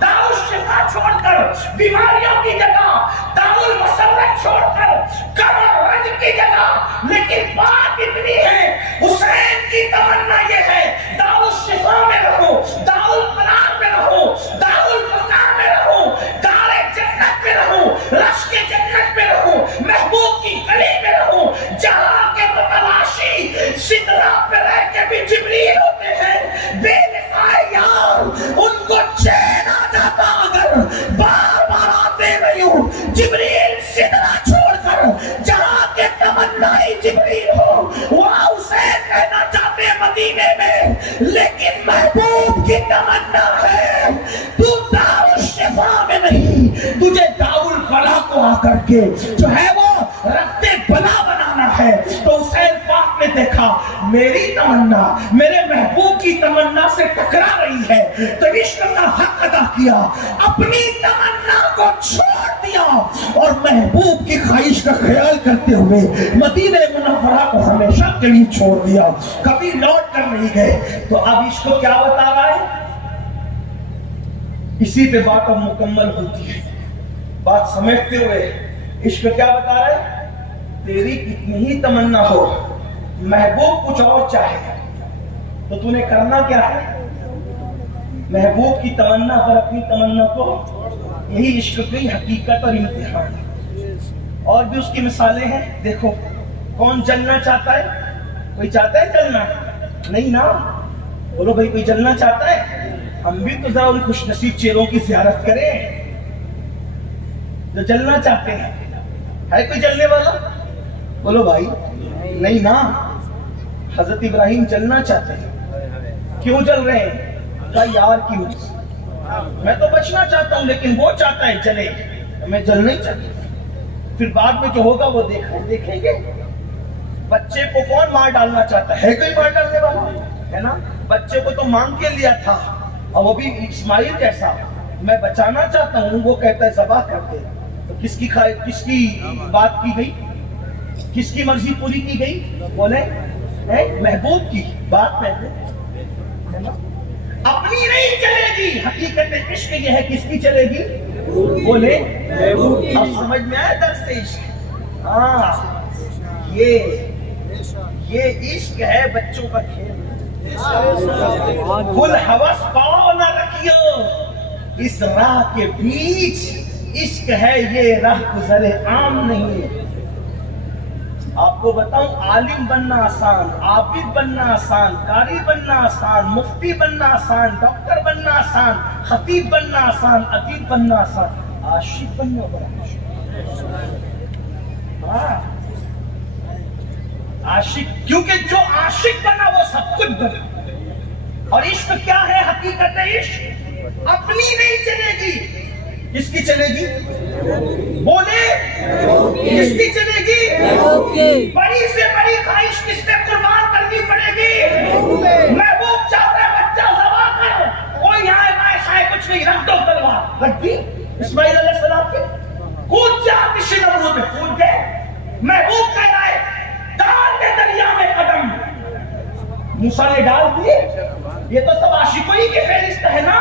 دارالشفا چھوڑ کر بیماریوں کی جگہ, دارالمسرت چھوڑ کر قبر رنج کی جگہ. لیکن بات اتنی ہے, حسین کی تمنا یہ ہے دارالشفا میں رہو, دارالکلام میں رہو, دارالمقام میں رہو, دار جنت میں رہو, رش کے جنت میں رہو, محبوب کی گلی میں رہو, جہاں کے متلاشی سدرا پہ رہ کے بھی جبریل ہوتے ہیں. بے لقائے یار ان کو چین آ جاتا اگر بار بار آتے نہیں ہوں. جبریل سدرا چھوڑ کر جہاں کے تمنائی جبریل ہو, وہاں حسین کہنا چاہتے ہیں مدینے میں, لیکن محبوب کی تمنا ہے تو دارالشفا میں نہیں, تجھے دارالفلا کو آ کر کے جو ہے وہ رکھتے بلا بنانا ہے. تو حسین پاک نے دیکھا میری تمنا میرے محبوب کی تمنا سے ٹکرا رہی ہے, تو عشق کا حق ادا کیا, اپنی تمنا کو چھوڑ دیا اور محبوب کی خواہش کا خیال کرتے ہوئے مدینہ منورہ کو ہمیشہ کے لیے چھوڑ دیا, کبھی لوٹ کر نہیں گئے. تو اب عشق کو کیا بتا رہا ہے؟ اسی پہ بات اب مکمل ہوتی ہے. بات سمجھتے ہوئے عشق کیا بتا رہا ہے؟ تیری کتنی ہی تمنا ہو, محبوب کچھ اور چاہے تو تو نے کرنا کیا ہے؟ محبوب کی تمنا پر اپنی تمنا کو, یہی عشق کی حقیقت اور امتحان ہے. اور بھی اس کی مثالیں ہیں. دیکھو کون جلنا چاہتا ہے؟ کوئی چاہتا ہے جلنا؟ نہیں نا. بولو بھائی کوئی جلنا چاہتا ہے؟ ہم بھی تو ذرا ان خوش نصیب چہروں کی زیارت کریں جو جلنا چاہتے ہیں. ہے کوئی جلنے والا؟ بولو بھائی نہیں نا. حضرت ابراہیم جلنا چاہتے ہیں. کیوں جل رہے ہیں؟ کہا یار کیوں, میں تو بچنا چاہتا ہوں لیکن وہ چاہتا ہے جلے, میں جل نہیں چاہتا. پھر بعد میں جو ہوگا وہ دیکھیں گے. بچے کو کون مار ڈالنا چاہتا ہے؟ کوئی مار ڈالنے والا ہے نا. بچے کو تو مانگ کے لیا تھا, اور وہ بھی اسماعیل جیسا. میں بچانا چاہتا ہوں, وہ کہتا ہے ذبح کر دے. تو کس کی بات کی گئی, کس کی مرضی پوری کی گئی؟ بولے محبوب کی بات. اپنی نہیں چلے گی, حقیقت عشق یہ ہے کس کی چلے گی؟ بولے اب سمجھ میں آیا درس عشق. ہاں یہ عشق ہے بچوں کا کھیل. کل ہوس پاؤ نہ رکھیو اس راہ کے بیچ، عشق ہے یہ راہ گزرے عام نہیں. آپ کو بتاؤں، عالم بننا آسان، عابد بننا آسان، قاری بننا آسان، مفتی بننا آسان، ڈاکٹر بننا آسان، خطیب بننا آسان، ادیب بننا آسان، عاشق بننا بڑا مشکل. عاشق، کیونکہ جو عاشق بنا وہ سب کچھ بنا. اور عشق کیا ہے؟ حقیقت عشق اپنی نہیں چلے گی. کس کی چلے گی؟ بولے کس کی چلے گی؟ بڑی سے بڑی خواہش کس نے قربان کرنی پڑے گی؟ محبوب چاہتا ہے بچہ ذبح کر، کوئی یہاں نائے شائے کچھ نہیں، رکھ دو تلوار. رکھ دی اسماعیل علیہ السلام کے، کود جا کسی نمرود میں، کود گئے. محبوب کہہ رہا ہے ڈال دے دریا میں قدم. موسیٰ نے ڈال دیے. یہ تو سب عاشقوں کی فہرست ہے نا.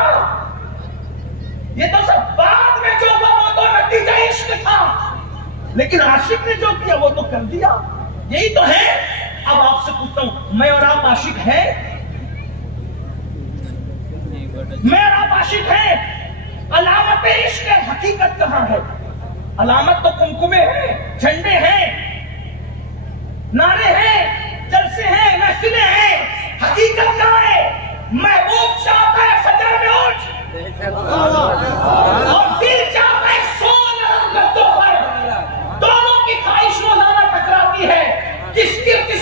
یہ تو سب بعد میں جو ہوا وہ تو نتیجہ عشق تھا، لیکن عاشق نے جو کیا وہ تو کر دیا. یہی تو ہے. اب آپ سے پوچھتا ہوں، میں اور آپ عاشق ہیں؟ میں اور آپ عاشق ہیں؟ علامت عشق حقیقت کہاں ہے؟ علامت تو کمکمے ہیں، جھنڈے ہیں، نعرے ہیں، جلسے ہیں، محفلیں ہیں. حقیقت کہاں ہے؟ محبوب چاہتا ہے فجر میں اٹھ اور دل چاہتا ہے سو نرم گدوں پر. دونوں کی خواہش روزانہ ٹکراتی ہے. کس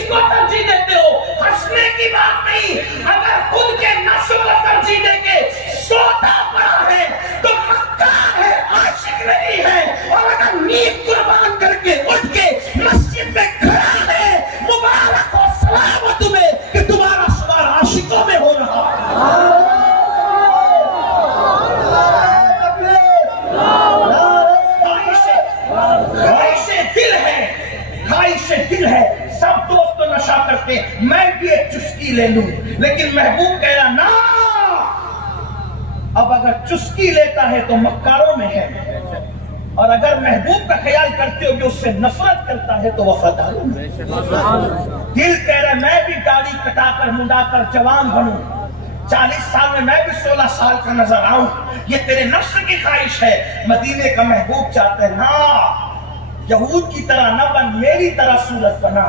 کو ترجیح دیتے ہو؟ ہنسنے کی بات نہیں. اگر خود کے نفس کو ترجیح دے کے سوتا پڑا ہے تو مکار ہے، عاشق نہیں ہے. اور اگر نیند قربان کر کے اٹھ کے مسجد میں کھڑا ہے، مبارک ہو، سلام ہو تمہیں کہ تمہارا شمار عاشقوں میں ہو رہا ہے. خواہش دل ہے. سب دوست تو نشہ کرتے، میں بھی ایک چسکی لے لوں، لیکن محبوب کہہ رہا نا. اب اگر چسکی لیتا ہے تو مکاروں میں ہے، اور اگر محبوب کا خیال کرتے ہو کہ اس سے نفرت کرتا ہے تو وفاداروں میں. دل کہہ رہا میں بھی داڑھی کٹا کر منڈا کر جوان بنوں، 40 سال میں بھی 16 سال کا نظر آؤں. یہ تیرے نفس کی خواہش ہے. مدینے کا محبوب چاہتا ہے نا، یہود کی طرح نہ بن، میری طرح صورت بنا.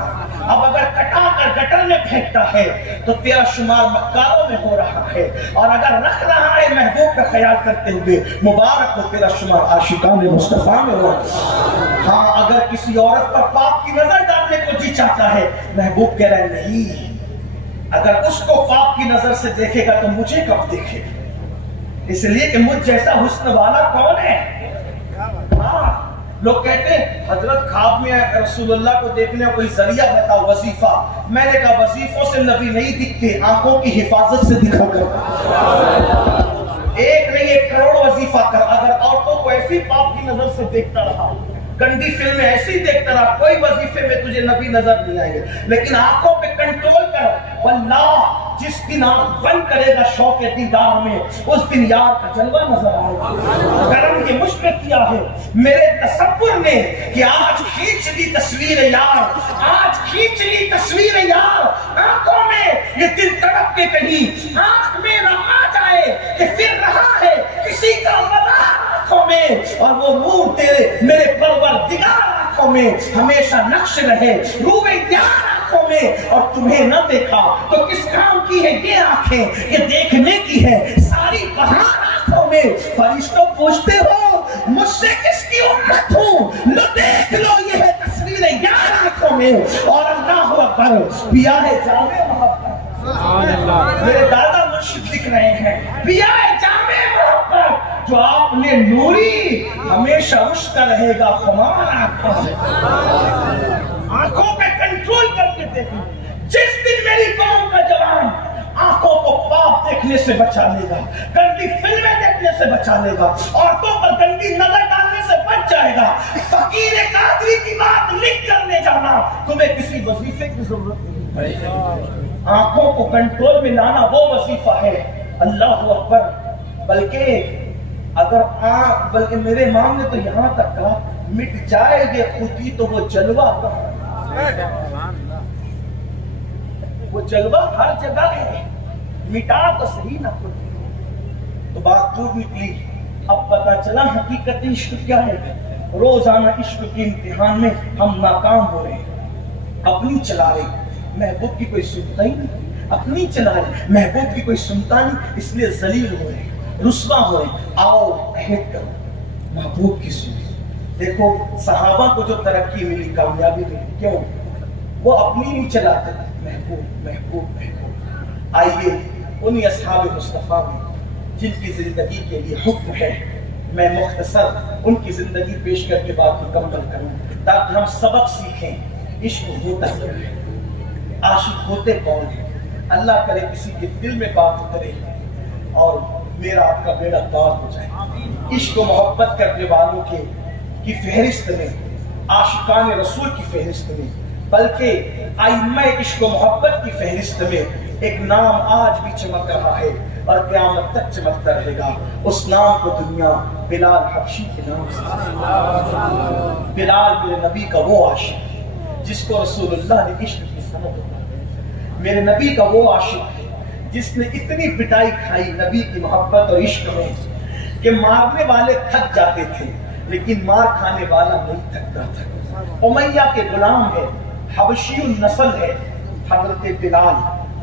اب اگر کٹا کر گٹر میں پھینکتا ہے تو تیرا شمار مکاروں میں ہو رہا ہے، اور اگر رکھ رہا ہے محبوب کا خیال کرتے ہوئے، مبارک ہو تیرا شمار عاشقان مصطفیٰ میں ہو. ہاں، اگر کسی عورت پر پاپ کی نظر ڈالنے کو جی چاہتا ہے، محبوب کہہ رہا ہے نہیں، اگر اس کو پاپ کی نظر سے دیکھے گا تو مجھے کب دیکھے گا؟ اس لیے کہ مجھ جیسا حسن والا کون ہے؟ ہاں، لوگ کہتے ہیں حضرت خواب میں رسول اللہ کو دیکھنے کا کوئی ذریعہ بتا، وظیفہ. میں نے کہا وظیفوں سے نبی نہیں دکھتے، آنکھوں کی حفاظت سے دکھا کر. ایک نہیں 1 کروڑ وظیفہ کر. اگر عورتوں کو ایسی پاپ کی نظر سے دیکھتا رہا، گندی فلمیں ایسی دیکھتا رہا، کوئی وظیفے میں تجھے نبی نظر نہیں آئے گے. لیکن آنکھوں پہ کنٹرول کر. واللہ جس دن آنکھ بند کرے گا شوق دیدار میں، اس دن یار کا جلوہ نظر آئے گا. کرم یہ مجھ پہ کیا ہے میرے تصور نے کہ آج کھینچ لی تصویر یار، آج کھینچ لی تصویر یار. آنکھوں میں یہ دل تڑپ کے کہیں آنکھ میں نہ آ جائے کہ پھر رہا ہے کسی کا مزار آنکھوں میں، اور وہ نور تیرے میرے پروردگار آنکھوں میں ہمیشہ نقش رہے. روئے یار آنکھوں میں، اور تمہیں نہ دیکھا تو کس کام کی ہے یہ آنکھیں؟ یہ دیکھنے کی ہے ساری بہار آنکھوں میں. فرشتوں پوچھتے ہو مجھ سے کس کی امت ہوں؟ لو دیکھ لو یہ ہے تصویر یار آنکھوں میں. اور اللہ اکبر، پیا ہے جامع محبت. میرے دادا مرشد لکھ رہے ہیں پیا ہے جامع محبت، جو آپ نے نوری ہمیشہ اس کا رہے گا خمار آنکھوں میں. آنکھوں پہ کنٹرول کر کے دیکھیں. جس دن میری قوم کا جوان آنکھوں کو پاپ دیکھنے سے بچا لے گا، گندی فلمیں دیکھنے سے بچا لے گا، عورتوں پر گندی نظر ڈالنے سے بچ جائے گا. فقیر قادری کی بات لکھ کر لے جانا، تمہیں کسی وظیفے کی ضرورت نہیں پڑے گی. آنکھوں کو کنٹرول میں لانا وہ وظیفہ ہے. اللہ اکبر. بلکہ میرے امام نے تو یہاں تک کہا مٹ جائے گے خودی تو وہ جلوہ کہاں. وہ جلوہ ہر جگہ ہے، مٹا تو صحیح نہ کچھ۔ تو بات دور نکلی، اب پتا چلا حقیقت عشق کیا ہے۔ روزانہ عشق کے امتحان میں ہم ناکام ہو رہے ہیں، اپنی چلا رہے، محبوب کی کوئی سنتا ہی نہیں، اپنی چلا رہے، محبوب کی کوئی سنتا نہیں، اس لیے ذلیل ہو رہے، رسوا ہو رہے۔ آؤ عہد کرو، محبوب کی سنیں۔ دیکھو صحابہ کو جو ترقی ملی، کامیابی ملی، کیوں؟ وہ اپنی نہیں چلاتے، محبوب محبوب محبوب۔ آئیے انہی اصحاب مصطفیٰ میں جن کی زندگی کے لیے حکم ہے، میں مختصر ان کی زندگی پیش کر کے بات مکمل کروں تاکہ ہم سبق سیکھیں عشق ہوتا کیا ہے، عاشق ہوتے کون ہیں۔ اللہ کرے کسی کے دل میں بات اترے اور میرا آپ کا بیڑا پار ہو جائے۔ عشق و محبت کرنے والوں کی فہرست میں، عاشقان رسول کی فہرست میں، بلکہ ائمہ عشق و محبت کی فہرست میں ایک نام آج بھی چمک رہا ہے اور قیامت تک چمکتا رہے گا۔ اس نام کو دنیا بلال حبشی کے نام سے، بلال میرے نبی کا وہ عاشق جس کو رسول اللہ نے عشق کی سند دی، میرے نبی کا وہ عاشق جس نے اتنی پٹائی کھائی نبی کی محبت اور عشق میں کہ مارنے والے تھک جاتے تھے لیکن مار کھانے والا نہیں تھکتا تھا۔ امیہ کے غلام ہے، حبشی النسل ہے حضرت بلال،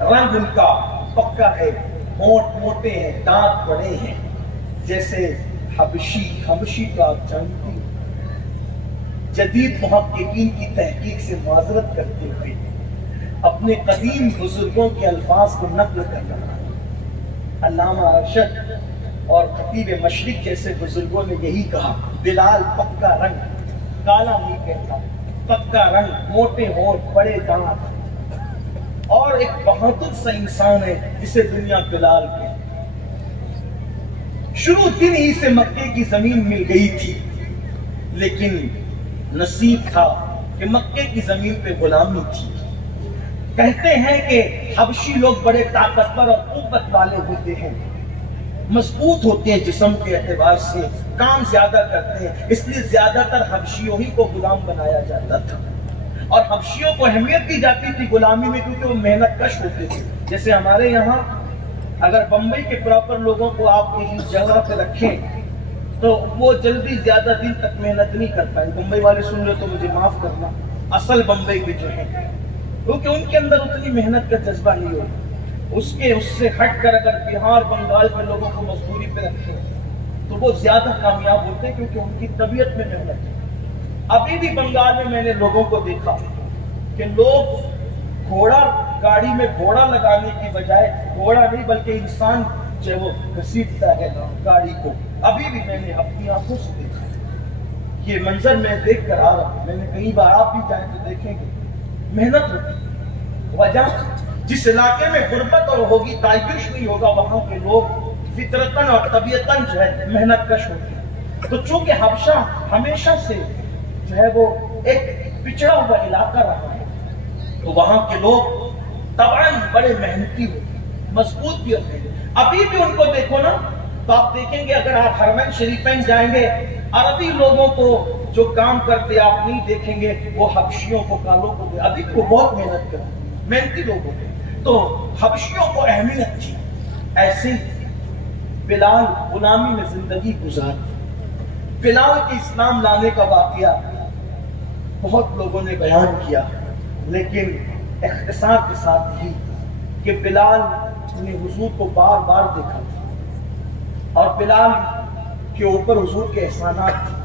رنگ ان کا پکا ہے، ہونٹ موٹے ہیں، دانت بڑے ہیں، جیسے حبشی کا آپ جانتی جدید محققین کی تحقیق سے معذرت کرتے ہوئے اپنے قدیم بزرگوں کے الفاظ کو نقل کر رہا ہے۔ علامہ ارشد اور خطیب مشرق جیسے بزرگوں نے یہی کہا، بلال پکا رنگ، کالا نہیں کہتا، پکا رنگ، موٹے ہونٹ، بڑے دانت، اور ایک بہادر سا انسان ہے جسے دنیا بلال کے شروع دن ہی سے مکے کی زمین مل گئی تھی، لیکن نصیب تھا کہ مکے کی زمین پہ غلامی تھی۔ کہتے ہیں کہ حبشی لوگ بڑے طاقتور اور قوت والے ہوتے ہیں، مضبوط ہوتے ہیں جسم کے اعتبار سے، کام زیادہ کرتے ہیں، اس لیے زیادہ تر حبشیوں ہی کو غلام بنایا جاتا تھا اور حبشیوں کو اہمیت دی جاتی تھی غلامی میں کیونکہ وہ محنت کش ہوتے تھے۔ جیسے ہمارے یہاں اگر بمبئی کے پراپر لوگوں کو آپ کسی جگہ پہ رکھیں تو وہ جلدی زیادہ دن تک محنت نہیں کر پائیں۔ بمبئی والے سن رہے تو مجھے معاف کرنا، اصل بمبئی کے جو ہیں، کیونکہ ان کے اندر اتنی محنت کا جذبہ نہیں ہوتا۔ اس سے ہٹ کر اگر بہار بنگال کے لوگوں کو مزدوری پہ رکھیں تو وہ زیادہ کامیاب ہوتے ہیں کیونکہ ان کی طبیعت میں محنت ہے۔ ابھی بھی بنگال میں میں نے لوگوں کو دیکھا کہ لوگ گھوڑا گاڑی میں گھوڑا لگانے کی بجائے، گھوڑا نہیں بلکہ انسان جو وہ گھسیٹتا ہے گاڑی کو، ابھی بھی میں نے اپنی آنکھوں سے دیکھا۔ یہ منظر میں دیکھ کر آ رہا ہوں، میں نے کئی بار آپ بھی جائیں تو دیکھیں گے محنت ہوتی۔ وجہ جس علاقے میں غربت اور ہوگی تعیش نہیں ہوگا وہاں کے لوگ فطرتاً اور طبیعتاً جو ہے محنت کش ہوتے ہیں۔ تو چونکہ حبشہ ہمیشہ سے جو ہے وہ ایک پچھڑا ہوا علاقہ رہا ہے تو وہاں کے لوگ طبعاً بڑے محنتی ہوتے ہیں، مضبوط بھی ہوتے ہیں۔ ابھی بھی ان کو دیکھو نا تو آپ دیکھیں گے اگر آپ حرمین شریفین جائیں گے، عربی لوگوں کو جو کام کرتے آپ نہیں دیکھیں گے، وہ حبشیوں کو کالوں کو دے، ابھی وہ بہت محنت کرتے ہیں، محنتی لوگ ہوتے ہیں۔ تو حبشیوں کو اہمیت تھی۔ ایسے بلال غلامی میں زندگی گزارتی۔ بلال کے اسلام لانے کا واقعہ بہت لوگوں نے بیان کیا، لیکن اختصار کے ساتھ ہی کہ بلال نے حضور کو بار بار دیکھا تھا اور بلال کے اوپر حضور کے احسانات تھے،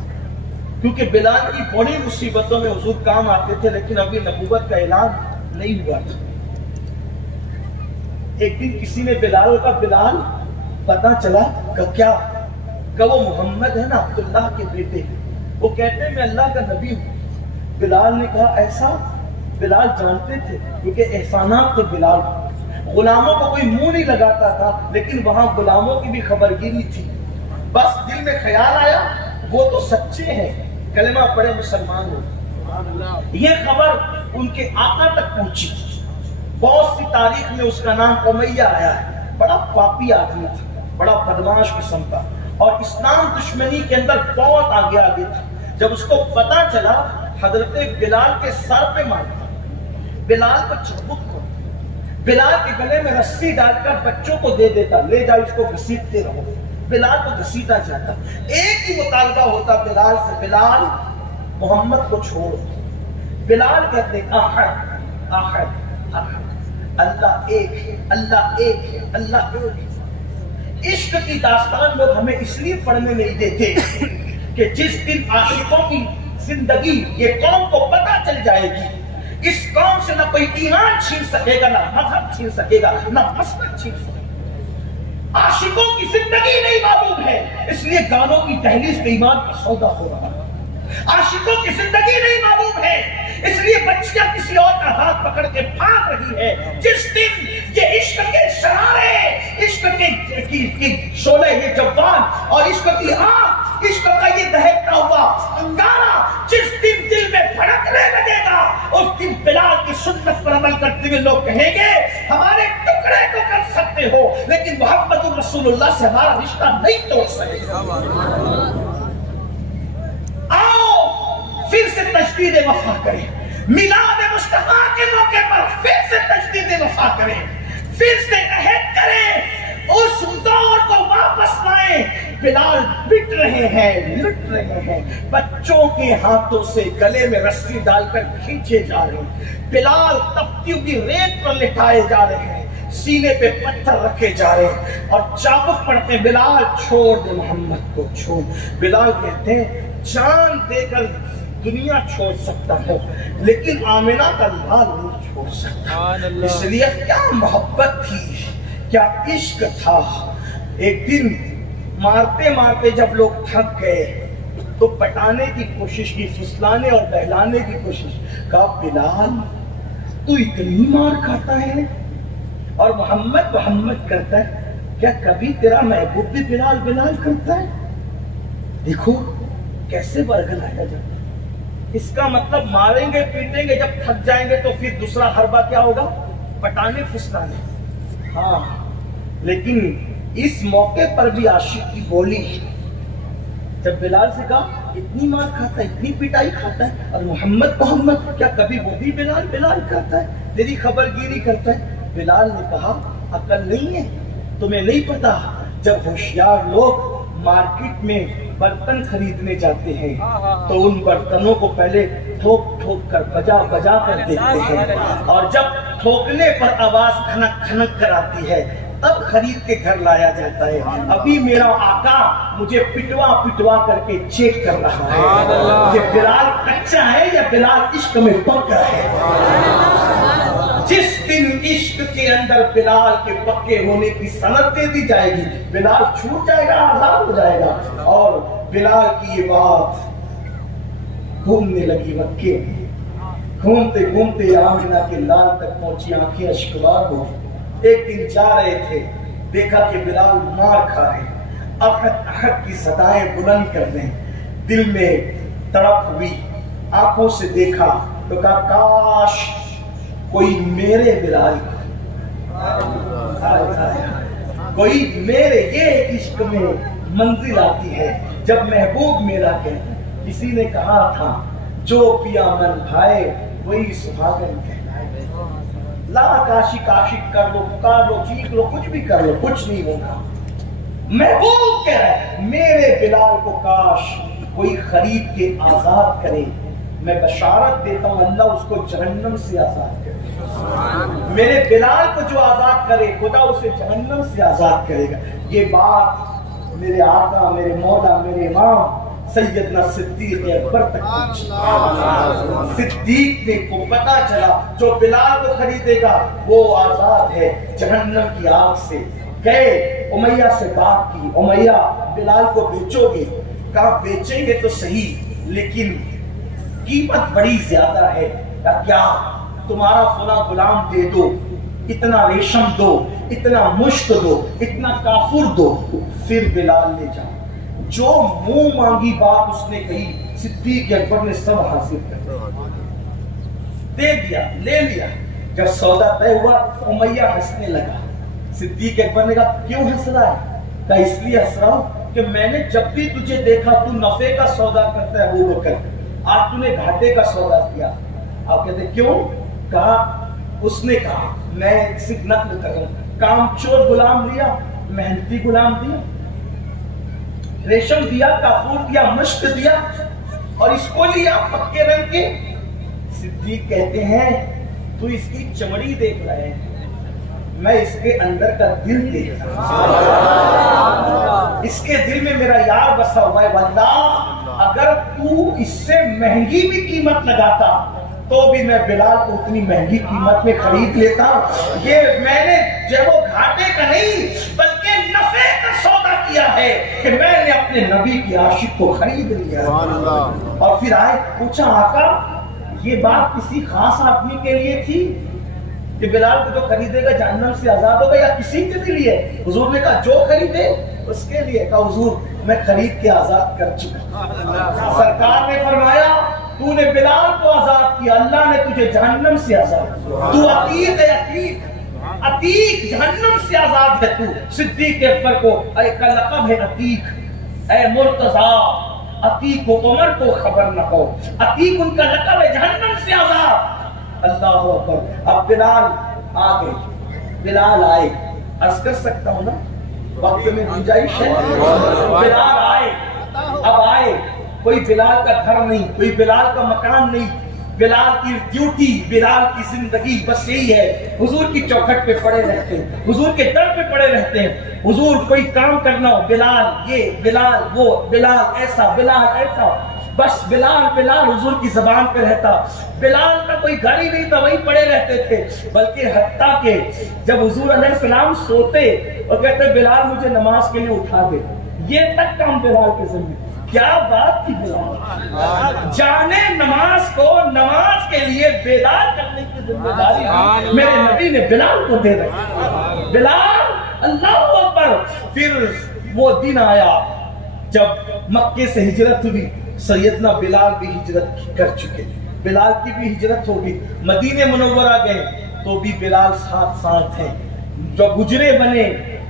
کیونکہ بلال کی بڑی مصیبتوں میں حضور کام آتے تھے لیکن ابھی نبوت کا اعلان نہیں ہوا تھا۔ ایک دن کسی نے بلال پتا چلا کہ کیا کہ وہ محمد ہے نا عبداللہ کے بیٹے، وہ کہتے ہیں میں اللہ کا نبی ہوں۔ بلال نے کہا ایسا؟ بلال جانتے تھے کیونکہ احسانات تو بلال، غلاموں کو کوئی منہ نہیں لگاتا تھا لیکن وہاں غلاموں کی بھی خبرگیری تھی۔ بس دل میں خیال آیا وہ تو سچے ہیں، کلمہ پڑھے مسلمان ہو۔ یہ خبر ان کے آقا تک پہنچی۔ بہت سی تاریخ میں اس کا نام امیہ آیا ہے، بڑا پاپی آدمی تھا، بڑا بدمعاش قسم کا، اور اسلام دشمنی کے اندر بہت آگے تھا۔ جب اس کو پتا چلا حضرت بلال کے سر پہ مارتا، بلال کو چبک کو، بلال کے گلے میں رسی ڈال کر بچوں کو دے دیتا، لے جا اس کو گھسیٹتے رہو، بلال کو گھسیٹا جاتا، ایک ہی مطالبہ ہوتا بلال سے، بلال محمد کو چھوڑ۔ بلال کہتے احد احد احد، اللہ ایک ہے، اللہ ایک ہے، اللہ ایک ہے۔ عشق کی داستان لوگ ہمیں اس لیے پڑھنے نہیں دیتے کہ جس دن عاشقوں کی زندگی یہ قوم کو پتہ چل جائے گی، اس قوم سے نہ کوئی ایمان چھین سکے گا، نہ مذہب چھین سکے گا، نہ مسلک چھین سکے گا۔ عاشقوں کی زندگی نہیں معلوم ہے، اس لیے گانوں کی دہلیز پہ ایمان کا سودا ہو رہا ہے۔ عاشقوں کی زندگی نہیں معلوم ہے، اس لیے بچیاں کسی اور کا ہاتھ پکڑ کے بھاگ رہی ہے۔ جس دن یہ عشق کے شرارے، عشق کی شعلے، یہ جوان اور عشق کی آگ، عشق کا یہ دہکتا ہوا انگارہ جس دن دل میں بھڑکنے لگے گا، اس دن بلال کی سنت پر عمل کرتے ہوئے لوگ کہیں گے ہمارے ٹکڑے تو کر سکتے ہو لیکن محمد رسول اللہ سے ہمارا رشتہ نہیں توڑ سکے گا۔ آؤ پھر سے تجدید وفا کریں، میلاد مصطفیٰ کے موقع پر پھر سے تجدید وفا کریں، پھر سے عہد کریں، اس دور کو واپس لائیں۔ بلال پٹ رہے ہیں، لٹ رہے ہیں، بچوں کے ہاتھوں سے گلے میں رسی ڈال کر کھینچے جا رہے ہیں، بلال تپتی ہوئی ریت پر لٹائے جا رہے ہیں، سینے پہ پتھر رکھے جا رہے ہیں اور چابک پڑتے ہیں، بلال چھوڑ دے محمد کو، چھوڑ۔ بلال کہتے ہیں جان دے کر دنیا چھوڑ سکتا ہے لیکن آمنہ کا لال نہیں چھوڑ سکتا۔ اس لیے کیا محبت تھی، کیا عشق تھا۔ ایک دن مارتے مارتے جب لوگ تھک گئے تو پٹانے کی کوشش کی، پھسلانے اور بہلانے کی کوشش، کہا بلال تو اتنی مار کھاتا ہے اور محمد محمد کرتا ہے، کیا کبھی تیرا محبوب بھی بلال بلال کرتا ہے؟ دیکھو کیسے برگلایا جاتا ہے۔ اس کا مطلب ماریں گے پیٹیں گے، جب تھک جائیں گے تو پھر دوسرا حربہ کیا ہوگا؟ پٹانے پھسلانے۔ ہاں لیکن اس موقع پر بھی عاشق کی بولی، جب بلال سے کہا اتنی مار کھاتا ہے، اتنی پٹائی کھاتا ہے اور محمد محمد کیا کبھی وہ بھی بلال بلال کرتا ہے، تیری خبر گیری کرتا ہے؟ بلال نے کہا عقل نہیں ہے تمہیں نہیں پتا، جب ہوشیار لوگ مارکیٹ میں برتن خریدنے جاتے ہیں تو ان برتنوں کو پہلے ٹھوک ٹھوک کر بجا بجا کر دیکھتے ہیں اور جب ٹھوکنے پر آواز کھنک کھنک کر آتی ہے تب خرید کے گھر لایا جاتا ہے۔ ابھی میرا آقا مجھے پٹوا پٹوا کر کے چیک کر رہا ہے کہ بلال کچا ہے یا بلال عشق میں پکا ہے۔ جس دن عشق کے اندر بلال کے پکے ہونے کی سند دے دی جائے گی، بلال چھوٹ جائے گا، آزاد ہو جائے گا۔ اور بلال کی یہ بات گھومنے لگی مکے میں، گھومتے گھومتے آمنہ کے لال تک پہنچی، آنکھیں اشکبار ہو۔ ایک دن جا رہے تھے، دیکھا کہ بلال مار کھا رہے، احد احد کی صدائیں بلند کر رہے، دل میں تڑپ ہوئی، آنکھوں سے دیکھا تو کہا کاش کوئی میرے بلال کوئی میرے یہ عشق میں منزل آتی ہے جب محبوب میرا کہتا۔ کسی نے کہا تھا جو پیا من بھائے وہی سہاگن کہلائے۔ لاکھ عاشق عاشق کر لو، پکار لو، چیخ لو، کچھ بھی کر لو، کچھ نہیں ہوگا۔ محبوب کہہ رہا ہے میرے بلال کو کاش کوئی خرید کے آزاد کرے، میں بشارت دیتا ہوں اللہ اس کو جہنم سے آزاد کرے۔ میرے بلال کو جو آزاد کرے خدا اسے جہنم سے آزاد کرے گا۔ یہ بات میرے آقا، میرے مولا، میرے امام سیدنا صدیق اکبر تک پہنچی۔ صدیق نے کو پتا چلا جو بلال کو خریدے گا وہ آزاد ہے جہنم کی آگ سے۔ گئے امیہ سے بات کی، امیہ بلال کو بیچو گے؟ کہا بیچیں گے تو صحیح لیکن قیمت بڑی زیادہ ہے۔ کیا تمہارا فلاں غلام دے دو، اتنا ریشم دو، اتنا مشت دو، اتنا کافور دو، پھر بلال لے جاؤ۔ جو منہ مانگی بات اس نے کہی، صدیق اکبر نے سب حاصل کر دے دیا، لے لیا۔ جب سودا طے ہوا امیہ ہنسنے لگا۔ صدیق اکبر نے کہا کیوں ہنس رہا ہے؟ کہا اس لیے ہنس رہا ہوں کہ میں نے جب بھی تجھے دیکھا تو نفع کا سودا کرتا ہے ابو بکر، آج تو نے گھاٹے کا سودا کیا۔ آپ کہتے کیوں؟ کہا اس نے کہا میں صرف نقل کروں، کام چور غلام لیا، محنتی غلام دیا، ریشم دیا، کافور دیا، مشک دیا، اور اس کو لیا پکے رنگ کے۔ صدیق کہتے ہیں تو اس کی چمڑی دیکھ رہے ہیں، میں اس کے اندر کا دل دیکھ رہا ہوں، اس کے دل میں میرا یار بسا ہوا ہے۔ واللہ اگر تو اس سے مہنگی بھی قیمت لگاتا تو بھی میں بلال کو اتنی مہنگی قیمت میں خرید لیتا۔ یہ میں نے جو وہ گھاٹے کا نہیں بلکہ نفع کا سودا کیا ہے کہ میں نے اپنے نبی کی عاشق کو خرید لیا۔ اور پھر آئے پوچھا آقا یہ بات کسی خاص آدمی کے لیے تھی کہ بلال کو جو خریدے گا جہنم سے آزاد ہوگا، یا کسی کے لیے؟ حضور نے کہا جو خریدے اس کے لیے۔ کہا حضور میں خرید کے آزاد کر چکا۔ سرکار نے فرمایا تو نے بلال کو آزاد کیا، اللہ نے تجھے جہنم سے آزاد کیا۔ تو عتیق ہے، عتیق، عتیق، جہنم سے آزاد ہے تو۔ صدیق اکبر کو کا لقب ہے عتیق، اے مرتضیٰ عتیق و عمر کو خبر نہ ہو، عتیق ان کا لقب ہے، جہنم سے آزاد۔ اللہ اکبر۔ اب بلال آ گئے، بلال آئے، عرض کر سکتا ہوں نا وقت میں گنجائش ہے؟ بلال آئے، اب آئے، کوئی بلال کا گھر نہیں، کوئی بلال کا مکان نہیں، بلال کی ڈیوٹی، بلال کی زندگی بس یہی ہے، حضور کی چوکھٹ پہ پڑے رہتے ہیں، حضور کے در پہ پڑے رہتے ہیں۔ حضور کوئی کام کرنا ہو، بلال یہ، بلال وہ، بلال ایسا، بلال ایسا، بس بلال بلال حضور کی زبان پہ رہتا۔ بلال کا کوئی گھر ہی نہیں تھا، وہی پڑے رہتے تھے، بلکہ حتیٰ کہ جب حضور علیہ السلام سوتے اور کہتے بلال مجھے نماز کے لیے اٹھا دے، یہ تک کام بلال کے ذمہ۔ کیا بات تھی بلال، جانے نماز کو نماز کے لیے بیدار کرنے کی ذمہ داری میرے نبی نے بلال کو دے رکھی۔ بلال اللہ اکبر۔ پھر وہ دن آیا جب مکے سے ہجرت ہوئی، سیدنا بلال بھی ہجرت کر چکے، بلال کی بھی ہجرت ہوگی، مدینے منورہ گئے تو بھی بلال ساتھ ساتھ ہیں، جو گجرے بنے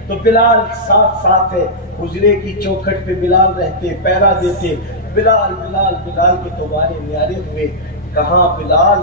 تو بلال ساتھ ساتھ ہے، حجرے کی چوکھٹ پہ بلال رہتے، پیرا دیتے، بلال بلال بلال کے دوبارے نیارے ہوئے۔ کہاں بلال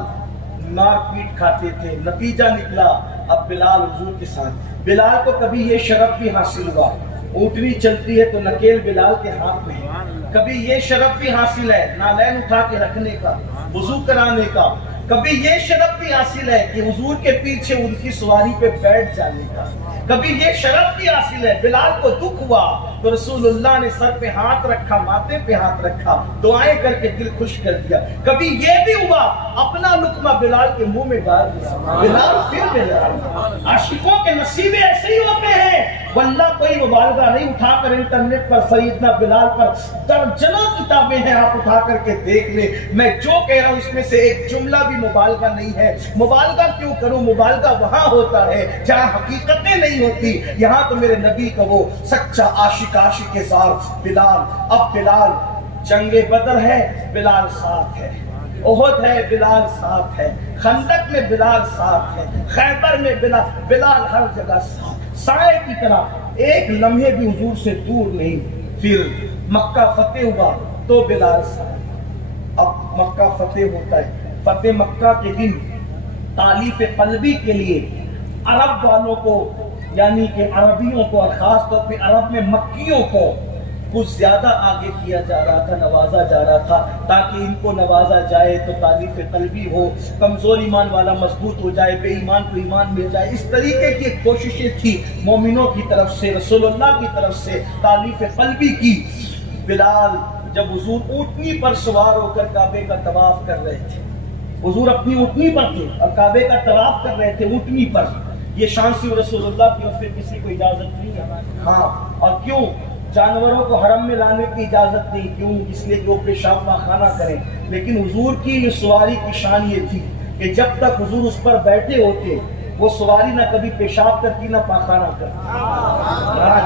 مار پیٹ کھاتے تھے، نتیجہ نکلا اب بلال حضور کے ساتھ۔ بلال کو کبھی یہ شرف بھی حاصل ہوا، اونٹنی چلتی ہے تو نکیل بلال کے ہاتھ میں ہے، کبھی یہ شرف بھی حاصل ہے نالین اٹھا کے رکھنے کا، وضو کرانے کا، کبھی یہ شرف بھی حاصل ہے کہ حضور کے پیچھے ان کی سواری پہ بیٹھ جانے کا، کبھی یہ شرف بھی حاصل ہے بلال کو دکھ ہوا تو رسول اللہ نے سر پہ ہاتھ رکھا، ماتھے پہ ہاتھ رکھا، دعائیں کر کے دل خوش کر دیا، کبھی یہ بھی ہوا اپنا لقمہ بلال کے منہ میں ڈال دیا، بلال پھر بلال۔ عاشقوں کے نصیب ایسے ہی ہوتے ہیں، واللہ کوئی مبالغہ نہیں، اٹھا کر انٹرنیٹ پر سیدنا بلال پر درجنوں کتابیں ہیں، آپ اٹھا کر کے دیکھ لیں، میں جو کہہ رہا ہوں اس میں سے ایک جملہ بھی مبالغہ نہیں ہے۔ مبالغہ کیوں کروں؟ مبالغہ وہاں ہوتا ہے جہاں حقیقتیں نہیں ہوتی، یہاں تو میرے نبی کا وہ سچا عاشق عاشق کے ساتھ بلال۔ اب بلال جنگ بدر ہے، بلال ساتھ ہے، احد ہے بلال ساتھ ہے، خندق میں بلال ساتھ ہے، خیبر میں بلال ہر جگہ ساتھ، سائے کی طرح ایک لمحے بھی حضور سے دور نہیں۔ پھر مکہ فتح ہوا تو بلال ساتھ۔ اب مکہ فتح ہوتا ہے، فتح مکہ کے دن تالیف قلبی کے لیے عرب والوں کو، یعنی کہ عربیوں کو، اور خاص طور پہ عرب میں مکیوں کو کچھ زیادہ آگے کیا جا رہا تھا، نوازا جا رہا تھا، تاکہ ان کو نوازا جائے تو تالیف قلبی ہو، کمزور ایمان والا مضبوط ہو جائے، بے ایمان کو ایمان مل جائے۔ اس طریقے کی کوششیں تھی مومنوں کی طرف سے، رسول اللہ کی طرف سے تالیف قلبی کی۔ بلال جب حضور اونٹنی پر سوار ہو کر کعبے کا طواف کر رہے تھے، حضور اپنی اونٹنی پر تھے اور کعبے کا طواف کر رہے تھے اونٹنی پر، یہ شان سی رسول اللہ کی، اور پھر کسی کو اجازت نہیں ہے۔ ہاں، اور کیوں جانوروں کو حرم میں لانے کی اجازت نہیں، کیوں؟ اس لیے کہ وہ پیشاب پاخانہ کریں، لیکن حضور کی یہ سواری کی شان یہ تھی کہ جب تک حضور اس پر بیٹھے ہوتے وہ سواری نہ کبھی پیشاب کرتی نہ پاخانہ کرتی۔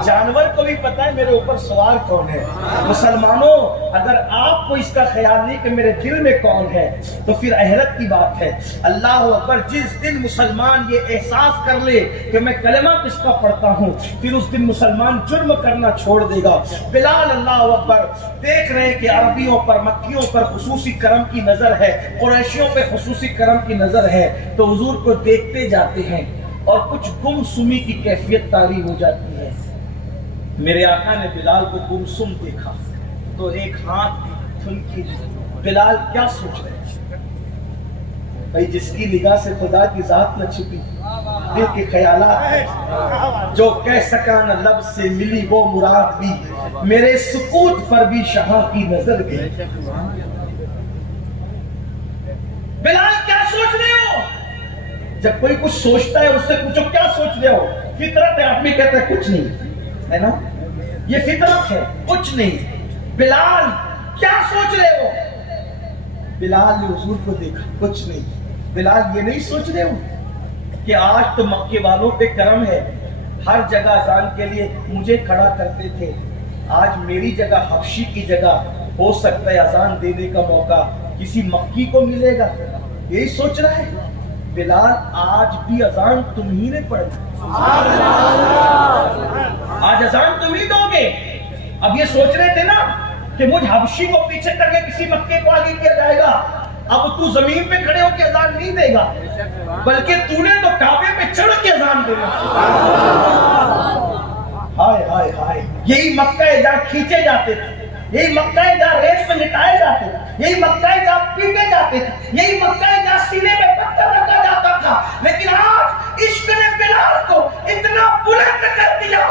جانور کو بھی پتا ہے میرے اوپر سوار کون ہے۔ مسلمانوں اگر آپ کو اس کا خیال نہیں کہ میرے دل میں کون ہے تو پھر حیرت کی بات ہے۔ اللہ اکبر، جس دن مسلمان یہ احساس کر لے کہ میں کلمہ کس کا پڑھتا ہوں، پھر اس دن مسلمان جرم کرنا چھوڑ دے گا۔ بلال اللہ اکبر دیکھ رہے ہیں کہ عربیوں پر، مکیوں پر خصوصی کرم کی نظر ہے، قریشیوں پہ خصوصی کرم کی نظر ہے، تو حضور کو دیکھتے جاتے ہیں اور کچھ گم سمی کی کیفیت طاری ہو جاتی ہے۔ میرے آقا نے بلال کو گم سم دیکھا تو ایک ہاتھ تھنکی۔ بلال کیا سوچ رہے ہیں؟ بھائی جس کی نگاہ سے خدا کی ذات نہ چھپی، دل کے خیالات ہیں، جو کہہ سکا نہ لب سے ملی وہ مراد بھی، میرے سکوت پر بھی شاہ کی نظر گئی۔ بلال کیا سوچ رہے ہو؟ جب کوئی کچھ سوچتا ہے اس سے پوچھو کیا سوچ رہے ہو؟ فطرت ہے، آدمی کہتا ہے کچھ نہیں، ہے نا؟ یہ فطرت ہے، کچھ نہیں۔ بلال کیا سوچ رہے ہو؟ بلال نے حضور کو دیکھا، کچھ نہیں۔ بلال یہ نہیں سوچ رہے ہو کہ آج تو مکے والوں پہ کرم ہے، ہر جگہ اذان کے لیے مجھے کھڑا کرتے تھے، آج میری جگہ، حبشی کی جگہ ہو سکتا ہے اذان دینے کا موقع کسی مکی کو ملے گا، یہی سوچ رہا ہے؟ بلال آج بھی اذان تم ہی نے پڑھی، آج اذان تم ہی دو گے۔ اب یہ سوچ رہے تھے نا کہ مجھ حبشی کو پیچھے کر کے کسی مکے کو آگے کیا جائے گا، اب تو زمین پہ کھڑے ہو کے اذان نہیں دے گا، بلکہ تو نے تو کعبے پہ چڑھ کے اذان دینا۔ ہائے ہائے ہائے، یہی مکہ ہے جہاں کھینچے جاتے تھے، یہی مکہ ہے جہاں ریت میں لٹائے جاتے تھے، یہی مکہ ہے جہاں پیٹے جاتے تھے، یہی مکہ ہے جہاں سینے میں پتھر رکھا جاتا تھا۔ لیکن آج عشق نے بلال کو اتنا بلند کر دیا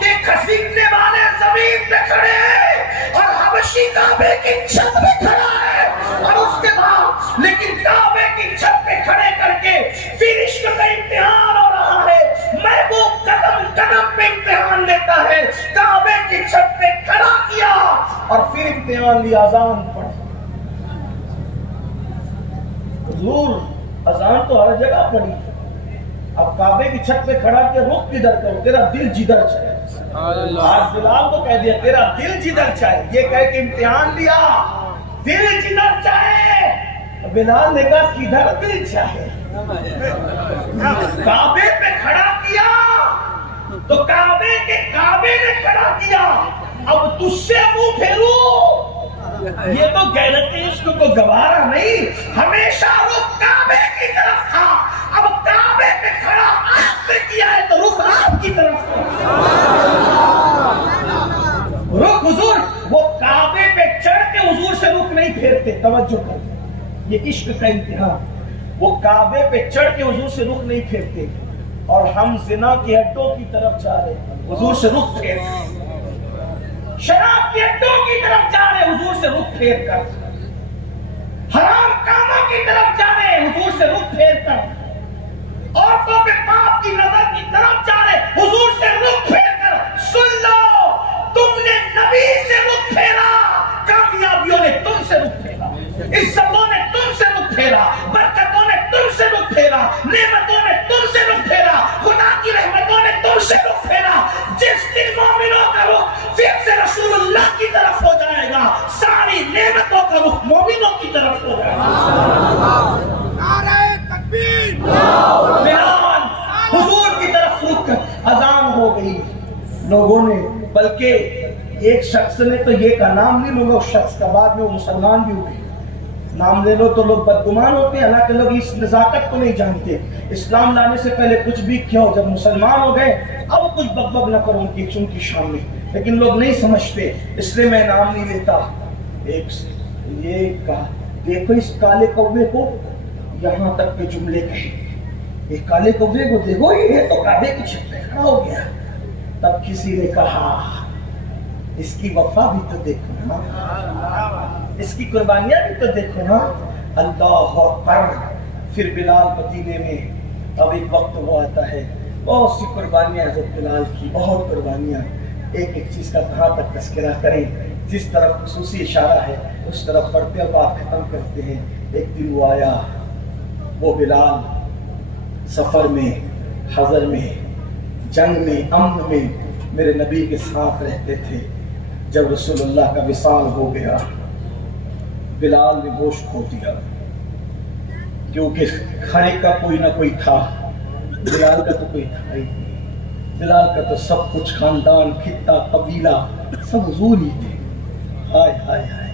کہ کھسیٹنے والے زمین پہ کھڑے ہیں اور حبشی کعبے کی چھت پہ کھڑا ہے، اور اس کے بعد لیکن کعبے کی چھت پہ کھڑے کر کے پھر عشق کا امتحان ہو رہا ہے۔ محبوب قدم قدم پہ امتحان لیتا ہے، کعبے کی چھت پہ کھڑا کیا اور پھر امتحان لیا، اذان پڑھ۔ حضور اذان تو ہر جگہ پڑھی، اب کعبے کی چھت پہ کھڑا کے رخ کدھر کرو، تیرا دل جدھر چاہے۔ آج بلال کو کہہ دیا تیرا دل جدھر چاہے، یہ کہہ کے امتحان لیا، دل جدھر چاہے۔ بلال نے کہا کدھر دل چاہے؟ کعبے پہ کھڑا کیا تو کعبے کے کعبے نے کھڑا کیا، اب تجھ سے منہ پھیروں، یہ تو غیرت عشق کو گوارا نہیں، ہمیشہ رخ کعبے کی طرف تھا، اب کعبے پہ کھڑا آپ پہ کیا ہے تو رخ آپ کی طرف تھا۔ رخ حضور، وہ کعبے پہ چڑھ کے حضور سے رخ نہیں پھیرتے، توجہ کر، یہ عشق کا امتحان، وہ کعبے پہ چڑھ کے حضور سے رخ نہیں پھیرتے، اور ہم زنا کے اڈوں کی طرف جا رہے ہیں، حضور سے رخ پھیر، شراب کے اڈوں کی طرف جا رہے ہیں، حضور سے رخ پھیر کر، حرام کاموں کی طرف جا رہے ہیں، حضور سے رخ پھیر کر، عورتوں پہ پاپ کی نظر کی طرف جا رہے ہیں، حضور سے رخ پھیر کر۔ سن لو، تم نے نبی سے رخ پھیرا، کامیابیوں نے تم سے رخ پھیرا، عزتوں نے تم سے رخ پھیرا، برکتوں نے تم سے رخ پھیرا، نعمتوں نے تم سے رخ پھیرا، خدا کی رحمتوں نے تم سے رخ پھیرا۔ جس دن مومنوں کا رخ پھر سے رسول اللہ کی طرف ہو جائے گا، ساری نعمتوں کا رخ مومنوں کی طرف ہو جائے گا۔ نعرہ تکبیر، بلال حضور کی طرف رخ کر اذان ہو گئی۔ لوگوں نے، بلکہ ایک شخص نے تو یہ کا نام نہیں لوں گا، اس شخص کا بعد میں وہ مسلمان بھی ہوئے، نام لے لو تو لوگ بدگمان ہوتے ہیں، حالانکہ لوگ اس نزاکت کو نہیں جانتے، اسلام لانے سے پہلے کچھ بھی کیا ہو، جب مسلمان ہو گئے اب کچھ بک بک نہ کرو ان کی شان میں، لیکن لوگ نہیں سمجھتے، اس لیے میں نام نہیں لیتا۔ ایک یہ کہا، دیکھو اس کالے کوے کو، یہاں تک کے جملے کہے، یہ کالے کوے کو دیکھو، یہ تو کعبے کی چھت پہ کھڑا ہو گیا۔ تب کسی نے کہا اس کی وفا بھی تو دیکھو نا، اس کی قربانیاں بھی تو دیکھو نا۔ اللہ اکبر۔ پھر بلال مدینے میں، اب ایک وقت وہ آتا ہے، بہت سی قربانیاں حضرت بلال کی، بہت قربانیاں، ایک ایک چیز کا کہاں تک تذکرہ کریں، جس طرف خصوصی اشارہ ہے اس طرف پڑھتے اور بات ختم کرتے ہیں۔ ایک دن وہ آیا، وہ بلال سفر میں، حضر میں، جنگ میں، امن میں، میرے نبی کے ساتھ رہتے تھے. جب رسول اللہ کا وصال ہو گیا بلال نے گوشت کھو دیا، کیونکہ کھانے کا کوئی نہ کوئی تھا. بلال کا تو کوئی تھا ہی نہیں. بلال کا تو سب کچھ خاندان، خطہ، قبیلہ سب حضور ہی تھے. ہائے ہائے ہائے،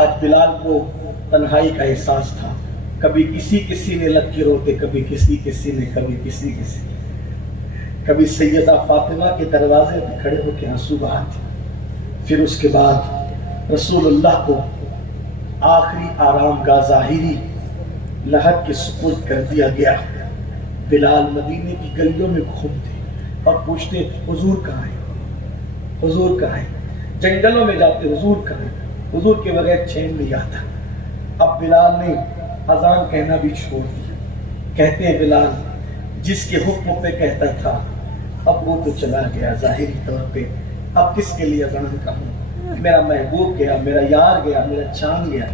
آج بلال کو تنہائی کا احساس تھا. کبھی کسی نے لگ کے روتے، کبھی کسی نے، کبھی کسی. کبھی سیدہ فاطمہ کے دروازے پہ کھڑے ہو کے آنسو بہاتے. پھر اس کے بعد رسول اللہ کو آخری آرام گاہ ظاہری لحد کے سپرد کر دیا گیا. بلال مدینے کی گلیوں میں گھومتے اور پوچھتے حضور کہاں ہے، حضور کہاں ہے. جنگلوں میں جاتے حضور کہاں ہے. حضور کے بغیر چین نہیں آتا. اب بلال نے اذان کہنا بھی چھوڑ دیا. کہتے ہیں بلال جس کے حکم پہ کہتا تھا اب وہ تو چلا گیا ظاہری طور پہ، اب کس کے لیے اذان کہوں. میرا محبوب گیا، میرا یار گیا، میرا چاند گیا،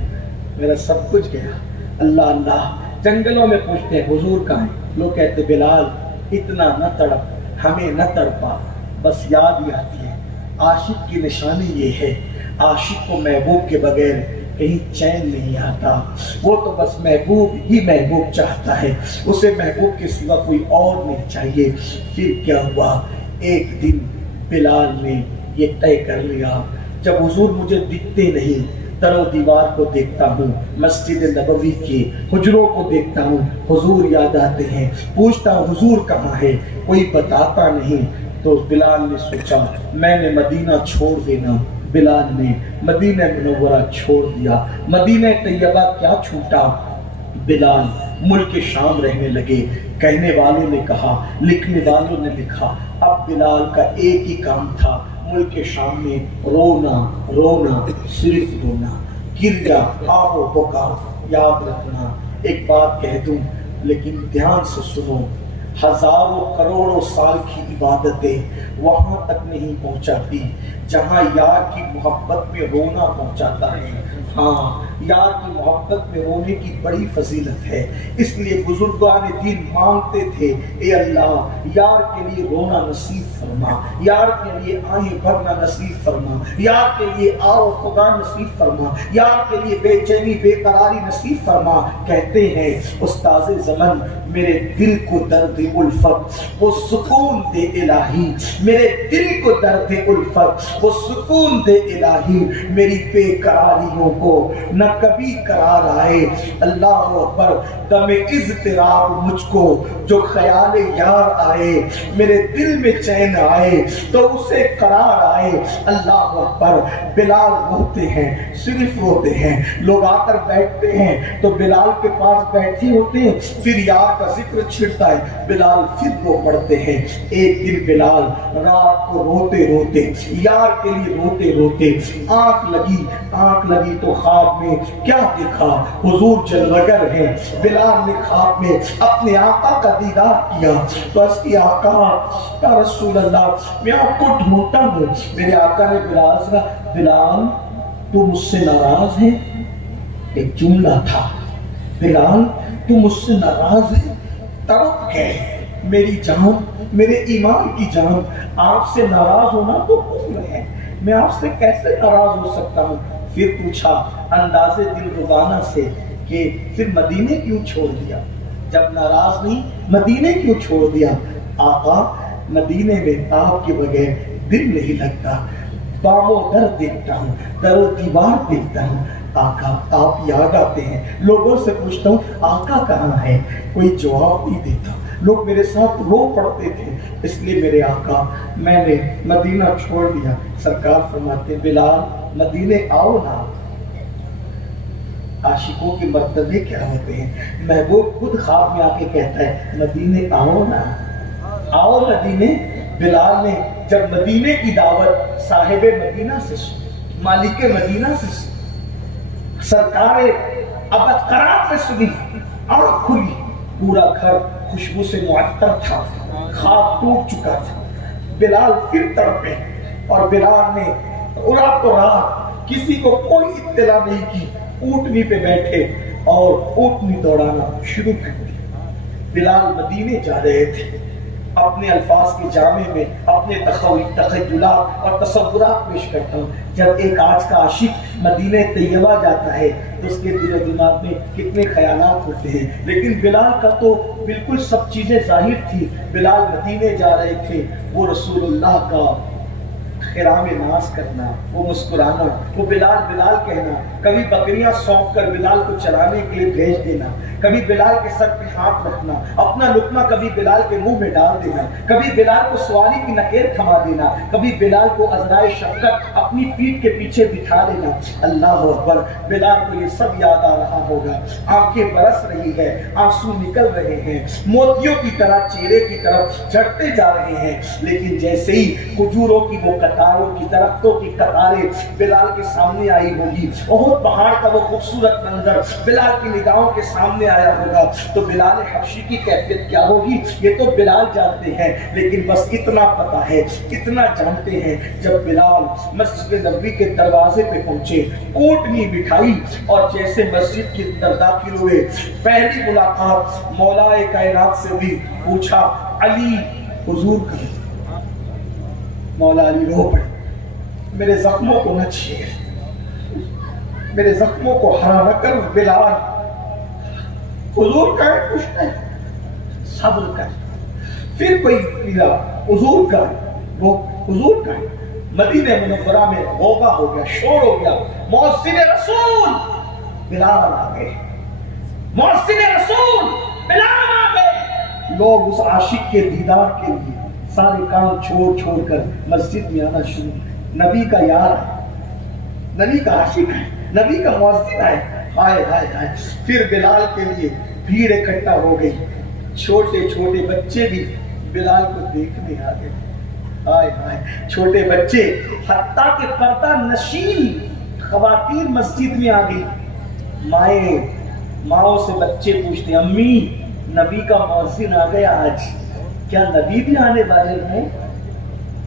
میرا سب کچھ گیا. اللہ اللہ. جنگلوں میں پوچھتے ہیں حضور کہاں ہے. لوگ کہتے بلال اتنا نہ تڑپ، ہمیں نہ تڑپا، بس یاد ہی آتی ہے. عاشق کی نشانی یہ ہے، عاشق کو محبوب کے بغیر کہیں چین نہیں آتا. وہ تو بس محبوب ہی محبوب چاہتا ہے، اسے محبوب کے سوا کوئی اور نہیں چاہیے. پھر کیا ہوا، ایک دن بلال نے یہ طے کر لیا جب حضور مجھے دکھتے نہیں، در و دیوار کو دیکھتا ہوں، مسجد نبوی کے حجروں کو دیکھتا ہوں، حضور یاد آتے ہیں. پوچھتا ہوں حضور کہاں ہے، کوئی بتاتا نہیں. تو بلال نے سوچا میں نے مدینہ چھوڑ دینا. بلال نے مدینہ منورہ چھوڑ دیا. مدینہ طیبہ کیا چھوٹا. بلال ملک شام رہنے لگے. کہنے والوں نے کہا، لکھنے والوں نے لکھا. اب بلال کا ایک ہی کام تھا ملک شام میں رونا، رونا، صرف رونا. گریا، آہ و بکا. یاد رکھنا ایک بات کہہ دوں لیکن دھیان سے سنو، ہزاروں کروڑوں سال کی عبادتیں وہاں تک نہیں پہنچاتی جہاں یار کی محبت میں رونا پہنچاتا ہے. ہاں، یار کی محبت میں رونے کی بڑی فضیلت ہے. اس لیے بزرگان دین مانگتے تھے اے اللہ یار کے لیے رونا نصیب فرما، یار کے لیے آہیں بھرنا نصیب فرما، یار کے لیے آو خدا نصیب فرما، یار کے لیے بے چینی بے قراری نصیب فرما. کہتے ہیں استاذ زمن میرے دل کو درد الفت وہ سکون دے الہی، میرے دل کو درد الفت وہ سکون دے الہی. میری بے قراریوں کو نہ کبھی قرار آئے. اللہ اکبر. دم اضطراب مجھ کو جو خیال یار آئے، میرے دل میں چین آئے تو اسے قرار آئے. اللہ اکبر. بلال روتے ہیں، صرف روتے ہیں. لوگ آ کر بیٹھتے ہیں تو بلال کے پاس بیٹھے ہوتے ہیں، پھر یار کا ذکر چھڑتا ہے، بلال پھر وہ پڑھتے ہیں. ایک دن بلال رات کو روتے روتے یار کے لیے روتے روتے آنکھ لگی تو خواب میں کیا دیکھا، حضور جلوگر ہیں. بلال نے خواب میں اپنے آقا کا دیدار کیا تو اس کی آقا یا رسول اللہ میں آپ کو ڈھونڈتا ہوں. میرے آقا نے بلال تو مجھ سے ناراض ہے. ایک جملہ تھا، بلال تو مجھ سے ناراض ہے. تڑپ گئے میری جان، میرے ایمان کی جان. آپ سے ناراض ہونا تو کفر ہے، میں آپ سے کیسے ناراض ہو سکتا ہوں. پھر پوچھا انداز دل ربانہ سے کہ پھر مدینے کیوں چھوڑ دیا، جب ناراض نہیں مدینے کیوں چھوڑ دیا. آقا مدینے میں آپ کے بغیر دل نہیں لگتا، بام و در دیکھتا ہوں، در و دیوار دیکھتا ہوں. آقا آپ یاد آتے ہیں. لوگوں سے پوچھتا ہوں آقا کہاں ہے، کوئی جواب نہیں دیتا. لوگ میرے ساتھ رو پڑتے تھے. اس لیے میرے آقا میں نے مدینہ چھوڑ دیا. سرکار فرماتے بلال مدینے آؤ نا. عاشقوں کے مرتبے کیا ہوتے ہیں. محبوب خود خواب میں آ کے کہتا ہے مدینے آؤ نا، آؤ مدینے. بلال نے جب مدینے کی دعوت صاحب مدینہ سے سنی، مالک مدینہ سے سنی، سرکار ابدقرار سے سنی، آنکھ کھلی، پورا گھر خوشبو سے معطر تھا، خواب ٹوٹ چکا تھا. بلال پھر تڑپے اور بلال نے رات و رات کسی کو کوئی اطلاع نہیں کی، اونٹنی پہ بیٹھے اور اونٹنی دوڑانا شروع کر دی. بلال مدینے جا رہے تھے. اپنے الفاظ کے جامع میں اپنے تخیلات اور تصورات پیش کرتا ہوں. جب ایک آج کا عاشق مدینہ طیبہ جاتا ہے تو اس کے دل و دماغ میں کتنے خیالات ہوتے ہیں. لیکن بلال کا تو بالکل سب چیزیں ظاہر تھی. بلال مدینے جا رہے تھے، وہ رسول اللہ کا خرام ناز کرنا، وہ مسکرانا، وہ بلال بلال کہنا، کبھی بکریاں سونپ کر بلال کو چلانے کے لیے بھیج دینا، کبھی بلال کے سر پہ ہاتھ رکھنا، اپنا لقمہ کبھی بلال کے منہ میں ڈال دینا، کبھی بلال کو سواری کی نکیر تھما دینا، کبھی بلال کو عذرائے شفقت اپنی پیٹھ کے پیچھے بٹھا دینا. اللہ اکبر. بلال کو یہ سب یاد آ رہا ہوگا. آنکھیں برس رہی ہے، آنسو نکل رہے ہیں، موتیوں کی طرح چہرے کی طرف جھڑتے جا رہے ہیں. لیکن جیسے ہی کھجوروں کی وہ قطاروں کی، درختوں کی قطاریں بلال کے سامنے آئی ہوگی، احد پہاڑ کا وہ خوبصورت منظر بلال کی نگاہوں کے سامنے آیا ہوگا، تو بلال حبشی کی کیفیت کیا ہوگی یہ تو بلال جانتے ہیں. لیکن بس اتنا پتا ہے، اتنا جانتے ہیں، جب بلال مسجد نبوی کے دروازے پہ پہنچے، کوٹنی بٹھائی اور جیسے مسجد کے اندر داخل ہوئے، پہلی ملاقات مولا کائنات سے ہوئی. پوچھا علی حضور کا. مولا علی رو پڑے، میرے زخموں کو نہ چھیڑ، میرے زخموں کو ہرا نہ کر. بلال حضور کا ہے، کچھ نہیں، صبر کر. پھر کوئی ملا، حضور کا ہے، وہ حضور کا ہے. مدینہ منورہ میں غوغا ہو گیا، شور ہو گیا. مؤذن رسول بلال آ گئے، مؤذن رسول بلال آ گئے. لوگ اس عاشق کے دیدار کے لیے سارے کام چھوڑ کر مسجد میں آنا شروع. نبی کا یار ہے، نبی کا عاشق ہے، نبی کا مؤذن ہے. ہائے ہائے ہائے. پھر بلال کے لیے بھیڑ اکٹھا ہو گئی. چھوٹے چھوٹے بچے بھی بلال کو دیکھنے آ گئے. ہائے ہائے. چھوٹے بچے، حتیٰ کہ پردہ نشین خواتین مسجد میں آ گئی. ماؤں سے بچے پوچھتے، امی نبی کا مؤذن آ گیا آج، کیا نبی بھی آنے والے ہیں؟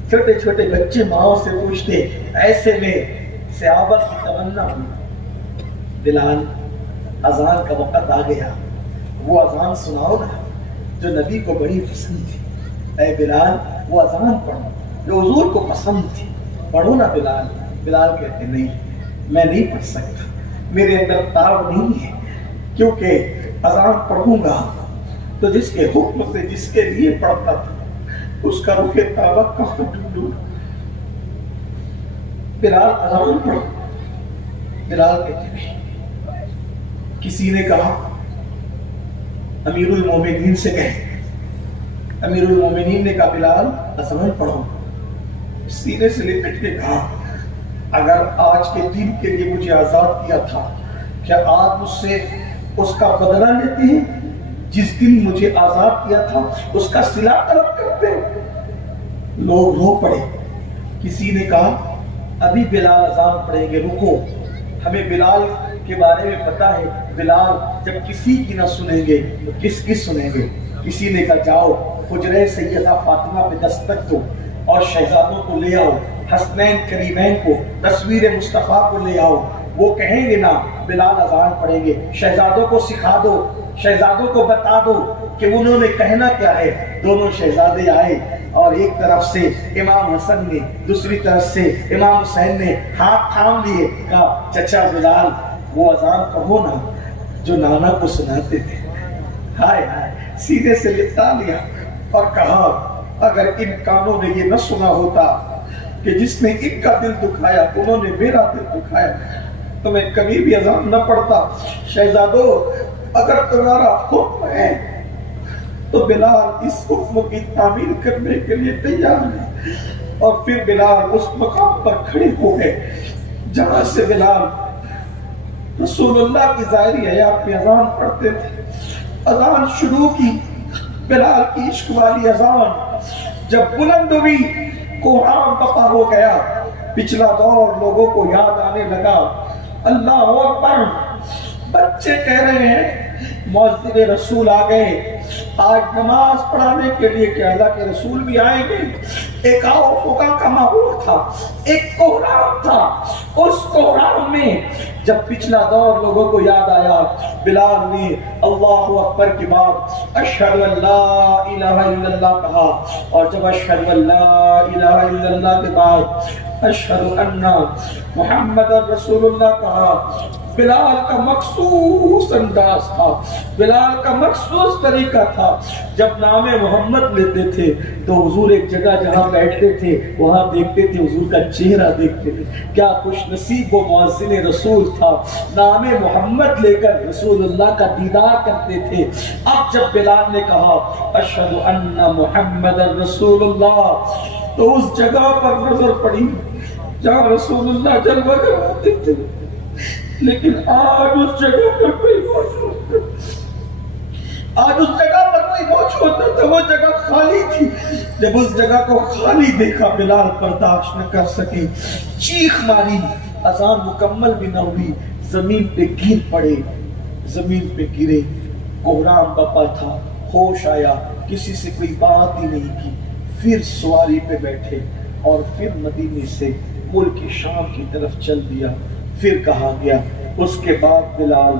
چھوٹے چھوٹے بچے ماؤں سے پوچھتے. ایسے میں صحابہ کی تمنا ہوئی، بلال اذان کا وقت آ گیا، وہ اذان سناؤ نا جو نبی کو بڑی پسند تھی. اے بلال وہ اذان پڑھو جو حضور کو پسند تھی، پڑھو نا بلال. بلال کہتے نہیں، میں نہیں پڑھ سکتا، میرے اندر تاب نہیں ہے، کیونکہ اذان پڑھوں گا تو جس کے حکم سے جس کے لیے پڑھتا تھا اس کا رخ تابہ کہاں ڈھونڈوں. بلال اذان پڑھو. بلال کہتے نہیں. کسی نے کہا امیر المومنین سے کہے. امیر المومنین نے کہا بلال اذان پڑھو. سینے سے لپٹ کے کہا اگر آج کے دن کے لیے مجھے آزاد کیا تھا، کیا آپ مجھ سے اس کا بدلہ لیتے ہیں؟ جس دن مجھے آزاد کیا تھا اس کا صلہ طلب کرتے. لوگ رو پڑے. کسی نے کہا ابھی بلال اذان پڑھیں گے، رکو، ہمیں بلال کے بارے میں پتا ہے، بلال جب کسی کی نہ سنیں گے تو کس کی سنیں گے. کسی نے کہا جاؤ حجرہ سیدہ فاطمہ پہ دستک دو اور شہزادوں کو لے آؤ، حسنین کریمین کو، تصویر مصطفیٰ کو لے آؤ، وہ کہیں گے نا بلال اذان پڑھیں گے. شہزادوں کو سکھا دو، شہزادوں کو بتا دو کہ انہوں نے کہنا کیا ہے. دونوں شہزادے آئے اور ایک طرف سے امام حسن نے، دوسری طرف سے امام حسین نے ہاتھ تھام لیے. کہا چچا بلال وہ اذان کہو نا جو نانا کو سناتے تھے. ہائے ہائے. سیدھے سے لپٹا لیا اور کہا اگر ان کانوں نے یہ نہ سنا ہوتا کہ جس نے ان کا دل دکھایا انہوں نے میرا دل دکھایا تو میں کبھی بھی اذان نہ پڑھتا. شہزادو اگر تمہارا حکم ہے تو بلال اس حکم کی تعمیل کرنے کے لیے تیار ہے. اور پھر بلال اس مقام پر کھڑے ہو گئے جہاں سے بلال رسول اللہ کی ظاہری حیات میں اذان پڑھتے تھے. اذان شروع کی، بلال کی عشق والی اذان جب بلند ہوئی، قرآن بپا ہو گیا. پچھلا دور لوگوں کو یاد آنے لگا. اللہ اکبر. بچے کہہ رہے ہیں مؤذن رسول آ گئے آج نماز پڑھانے کے لیے کہ اللہ کے رسول بھی آئیں گے. ایک آؤ فقا کا ماحول تھا, ایک کوہرام تھا. اس کوہرام میں جب پچھلا دور لوگوں کو یاد آیا, بلال نے اللہ اکبر کے بعد اشہد ان لا الہ الا اللہ کہا, اور جب اشہد ان لا الہ الا اللہ کے بعد اشہد ان محمد رسول اللہ کہا, بلال کا مخصوص انداز تھا, بلال کا مخصوص طریقہ تھا. جب نام محمد لیتے تھے تو حضور ایک جگہ جہاں بیٹھتے تھے وہاں دیکھتے تھے, حضور کا چہرہ دیکھتے تھے. کیا خوش نصیب وہ مؤذن رسول تھا, نام محمد لے کر رسول اللہ کا دیدار کرتے تھے. اب جب بلال نے کہا اشہد ان محمد رسول اللہ, تو اس جگہ پر نظر پڑی جہاں رسول اللہ جلوہ کرواتے تھے, لیکن آج اس جگہ پر کوئی موجود نہیں. آج اس جگہ پر کوئی موجود نہ تھا, وہ جگہ خالی تھی. جب اس جگہ کو خالی دیکھا بلال برداشت نہ کر سکے, چیخ ماری. اذان مکمل بھی نہ ہوئی, زمین پہ گر پڑے, زمین پہ گرے. کوہرام بپا تھا, ہوش آیا, کسی سے کوئی بات ہی نہیں کی. پھر سواری پہ بیٹھے اور پھر مدینے سے ملک شام کی طرف چل دیا. پھر کہا گیا اس کے بعد بلال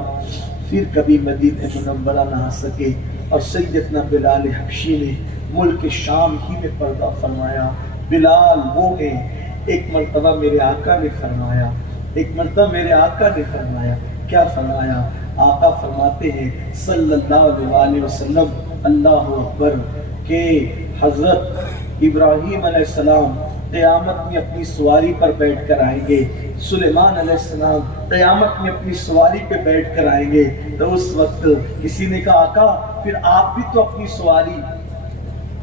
پھر کبھی مدینہ منورہ نہ آ سکے, اور سیدنا بلال حبشی نے ملک شام ہی میں پردہ فرمایا. بلال وہ ہیں, ایک مرتبہ میرے آقا نے فرمایا, ایک مرتبہ میرے آقا نے فرمایا, کیا فرمایا؟ آقا فرماتے ہیں صلی اللہ علیہ وسلم, اللہ اکبر, کہ حضرت ابراہیم علیہ السلام قیامت میں اپنی سواری پر بیٹھ کر آئیں گے, سلیمان علیہ السلام قیامت میں اپنی سواری پہ بیٹھ کر آئیں گے. تو اس وقت کسی نے کہا آقا پھر آپ بھی تو اپنی سواری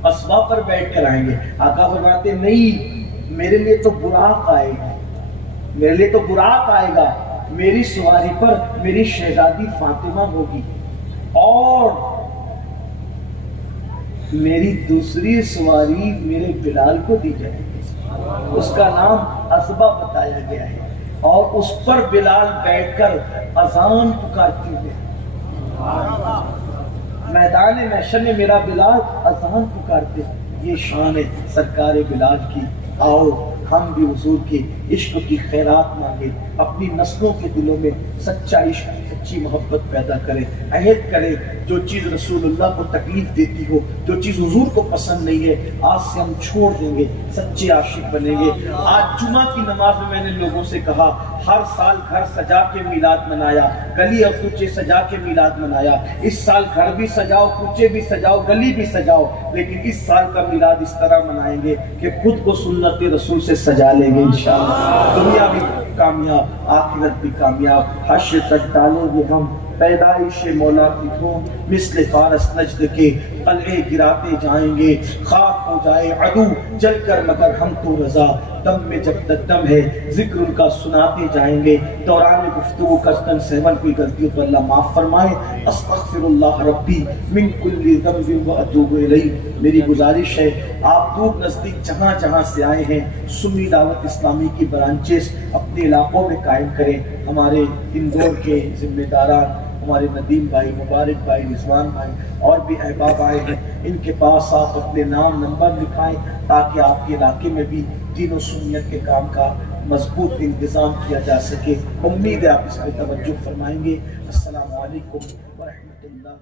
اسبا پر بیٹھ کر آئیں گے. آقا فرماتے نہیں, میرے لیے تو براق آئے گا, میرے لیے تو براق آئے گا. میری سواری پر میری شہزادی فاطمہ ہوگی, اور میری دوسری سواری میرے بلال کو دی جائے گی, اس کا نام اسبا بتایا گیا ہے, اور اس پر بلال بیٹھ کر اذان پکارتی ہے. میدان محشر میں میرا بلال اذان پکارتے. یہ شان ہے سرکار بلال کی. آؤ ہم بھی حضور کے عشق کی خیرات مانگے, اپنی نسلوں کے دلوں میں سچا عشق, سچی محبت پیدا کرے. عہد کرے جو چیز رسول اللہ کو تکلیف دیتی ہو, جو چیز حضور کو پسند نہیں ہے, آج سے ہم چھوڑ دیں گے, سچے عاشق بنیں گے. آج جمعہ کی نماز میں نے لوگوں سے کہا, ہر سال گھر سجا کے میلاد منایا, گلی اور کوچے سجا کے میلاد منایا. اس سال گھر بھی سجاؤ, کوچے بھی سجاؤ, گلی بھی سجاؤ, لیکن اس سال کا میلاد اس طرح منائیں گے کہ خود کو سنت رسول سے سجا لیں گے انشاءاللہ. دنیا بھی کامیاب, آخرت بھی کامیاب. حشر تک ڈالیں گے ہم پیدائش مولا کی دھوم, مثل فارس نجد کے قلعے گراتے جائیں گے. خاک ہو جائے عدو جل کر مگر ہم تو رضا, دم میں جب تک دم ہے ذکر ان کا سناتے جائیں گے. دوران گفتگو قصداً سہون کوئی غلطی تو اللہ معاف فرمائے. استغفر اللہ ربی من کل ذنب واتوب الیہ. میری گزارش ہے آپ دور نزدیک جہاں جہاں سے آئے ہیں, سنی دعوت اسلامی کی برانچز اپنے علاقوں میں قائم کریں. ہمارے اندور کے ذمہ داران, ہمارے ندیم بھائی, مبارک بھائی, رضوان بھائی اور بھی احباب آئے ہیں, ان کے پاس آپ اپنے نام نمبر لکھائیں تاکہ آپ کے علاقے میں بھی دین و سنت کے کام کا مضبوط انتظام کیا جا سکے. امید ہے آپ اس پہ توجہ فرمائیں گے. السلام علیکم ورحمۃ اللہ.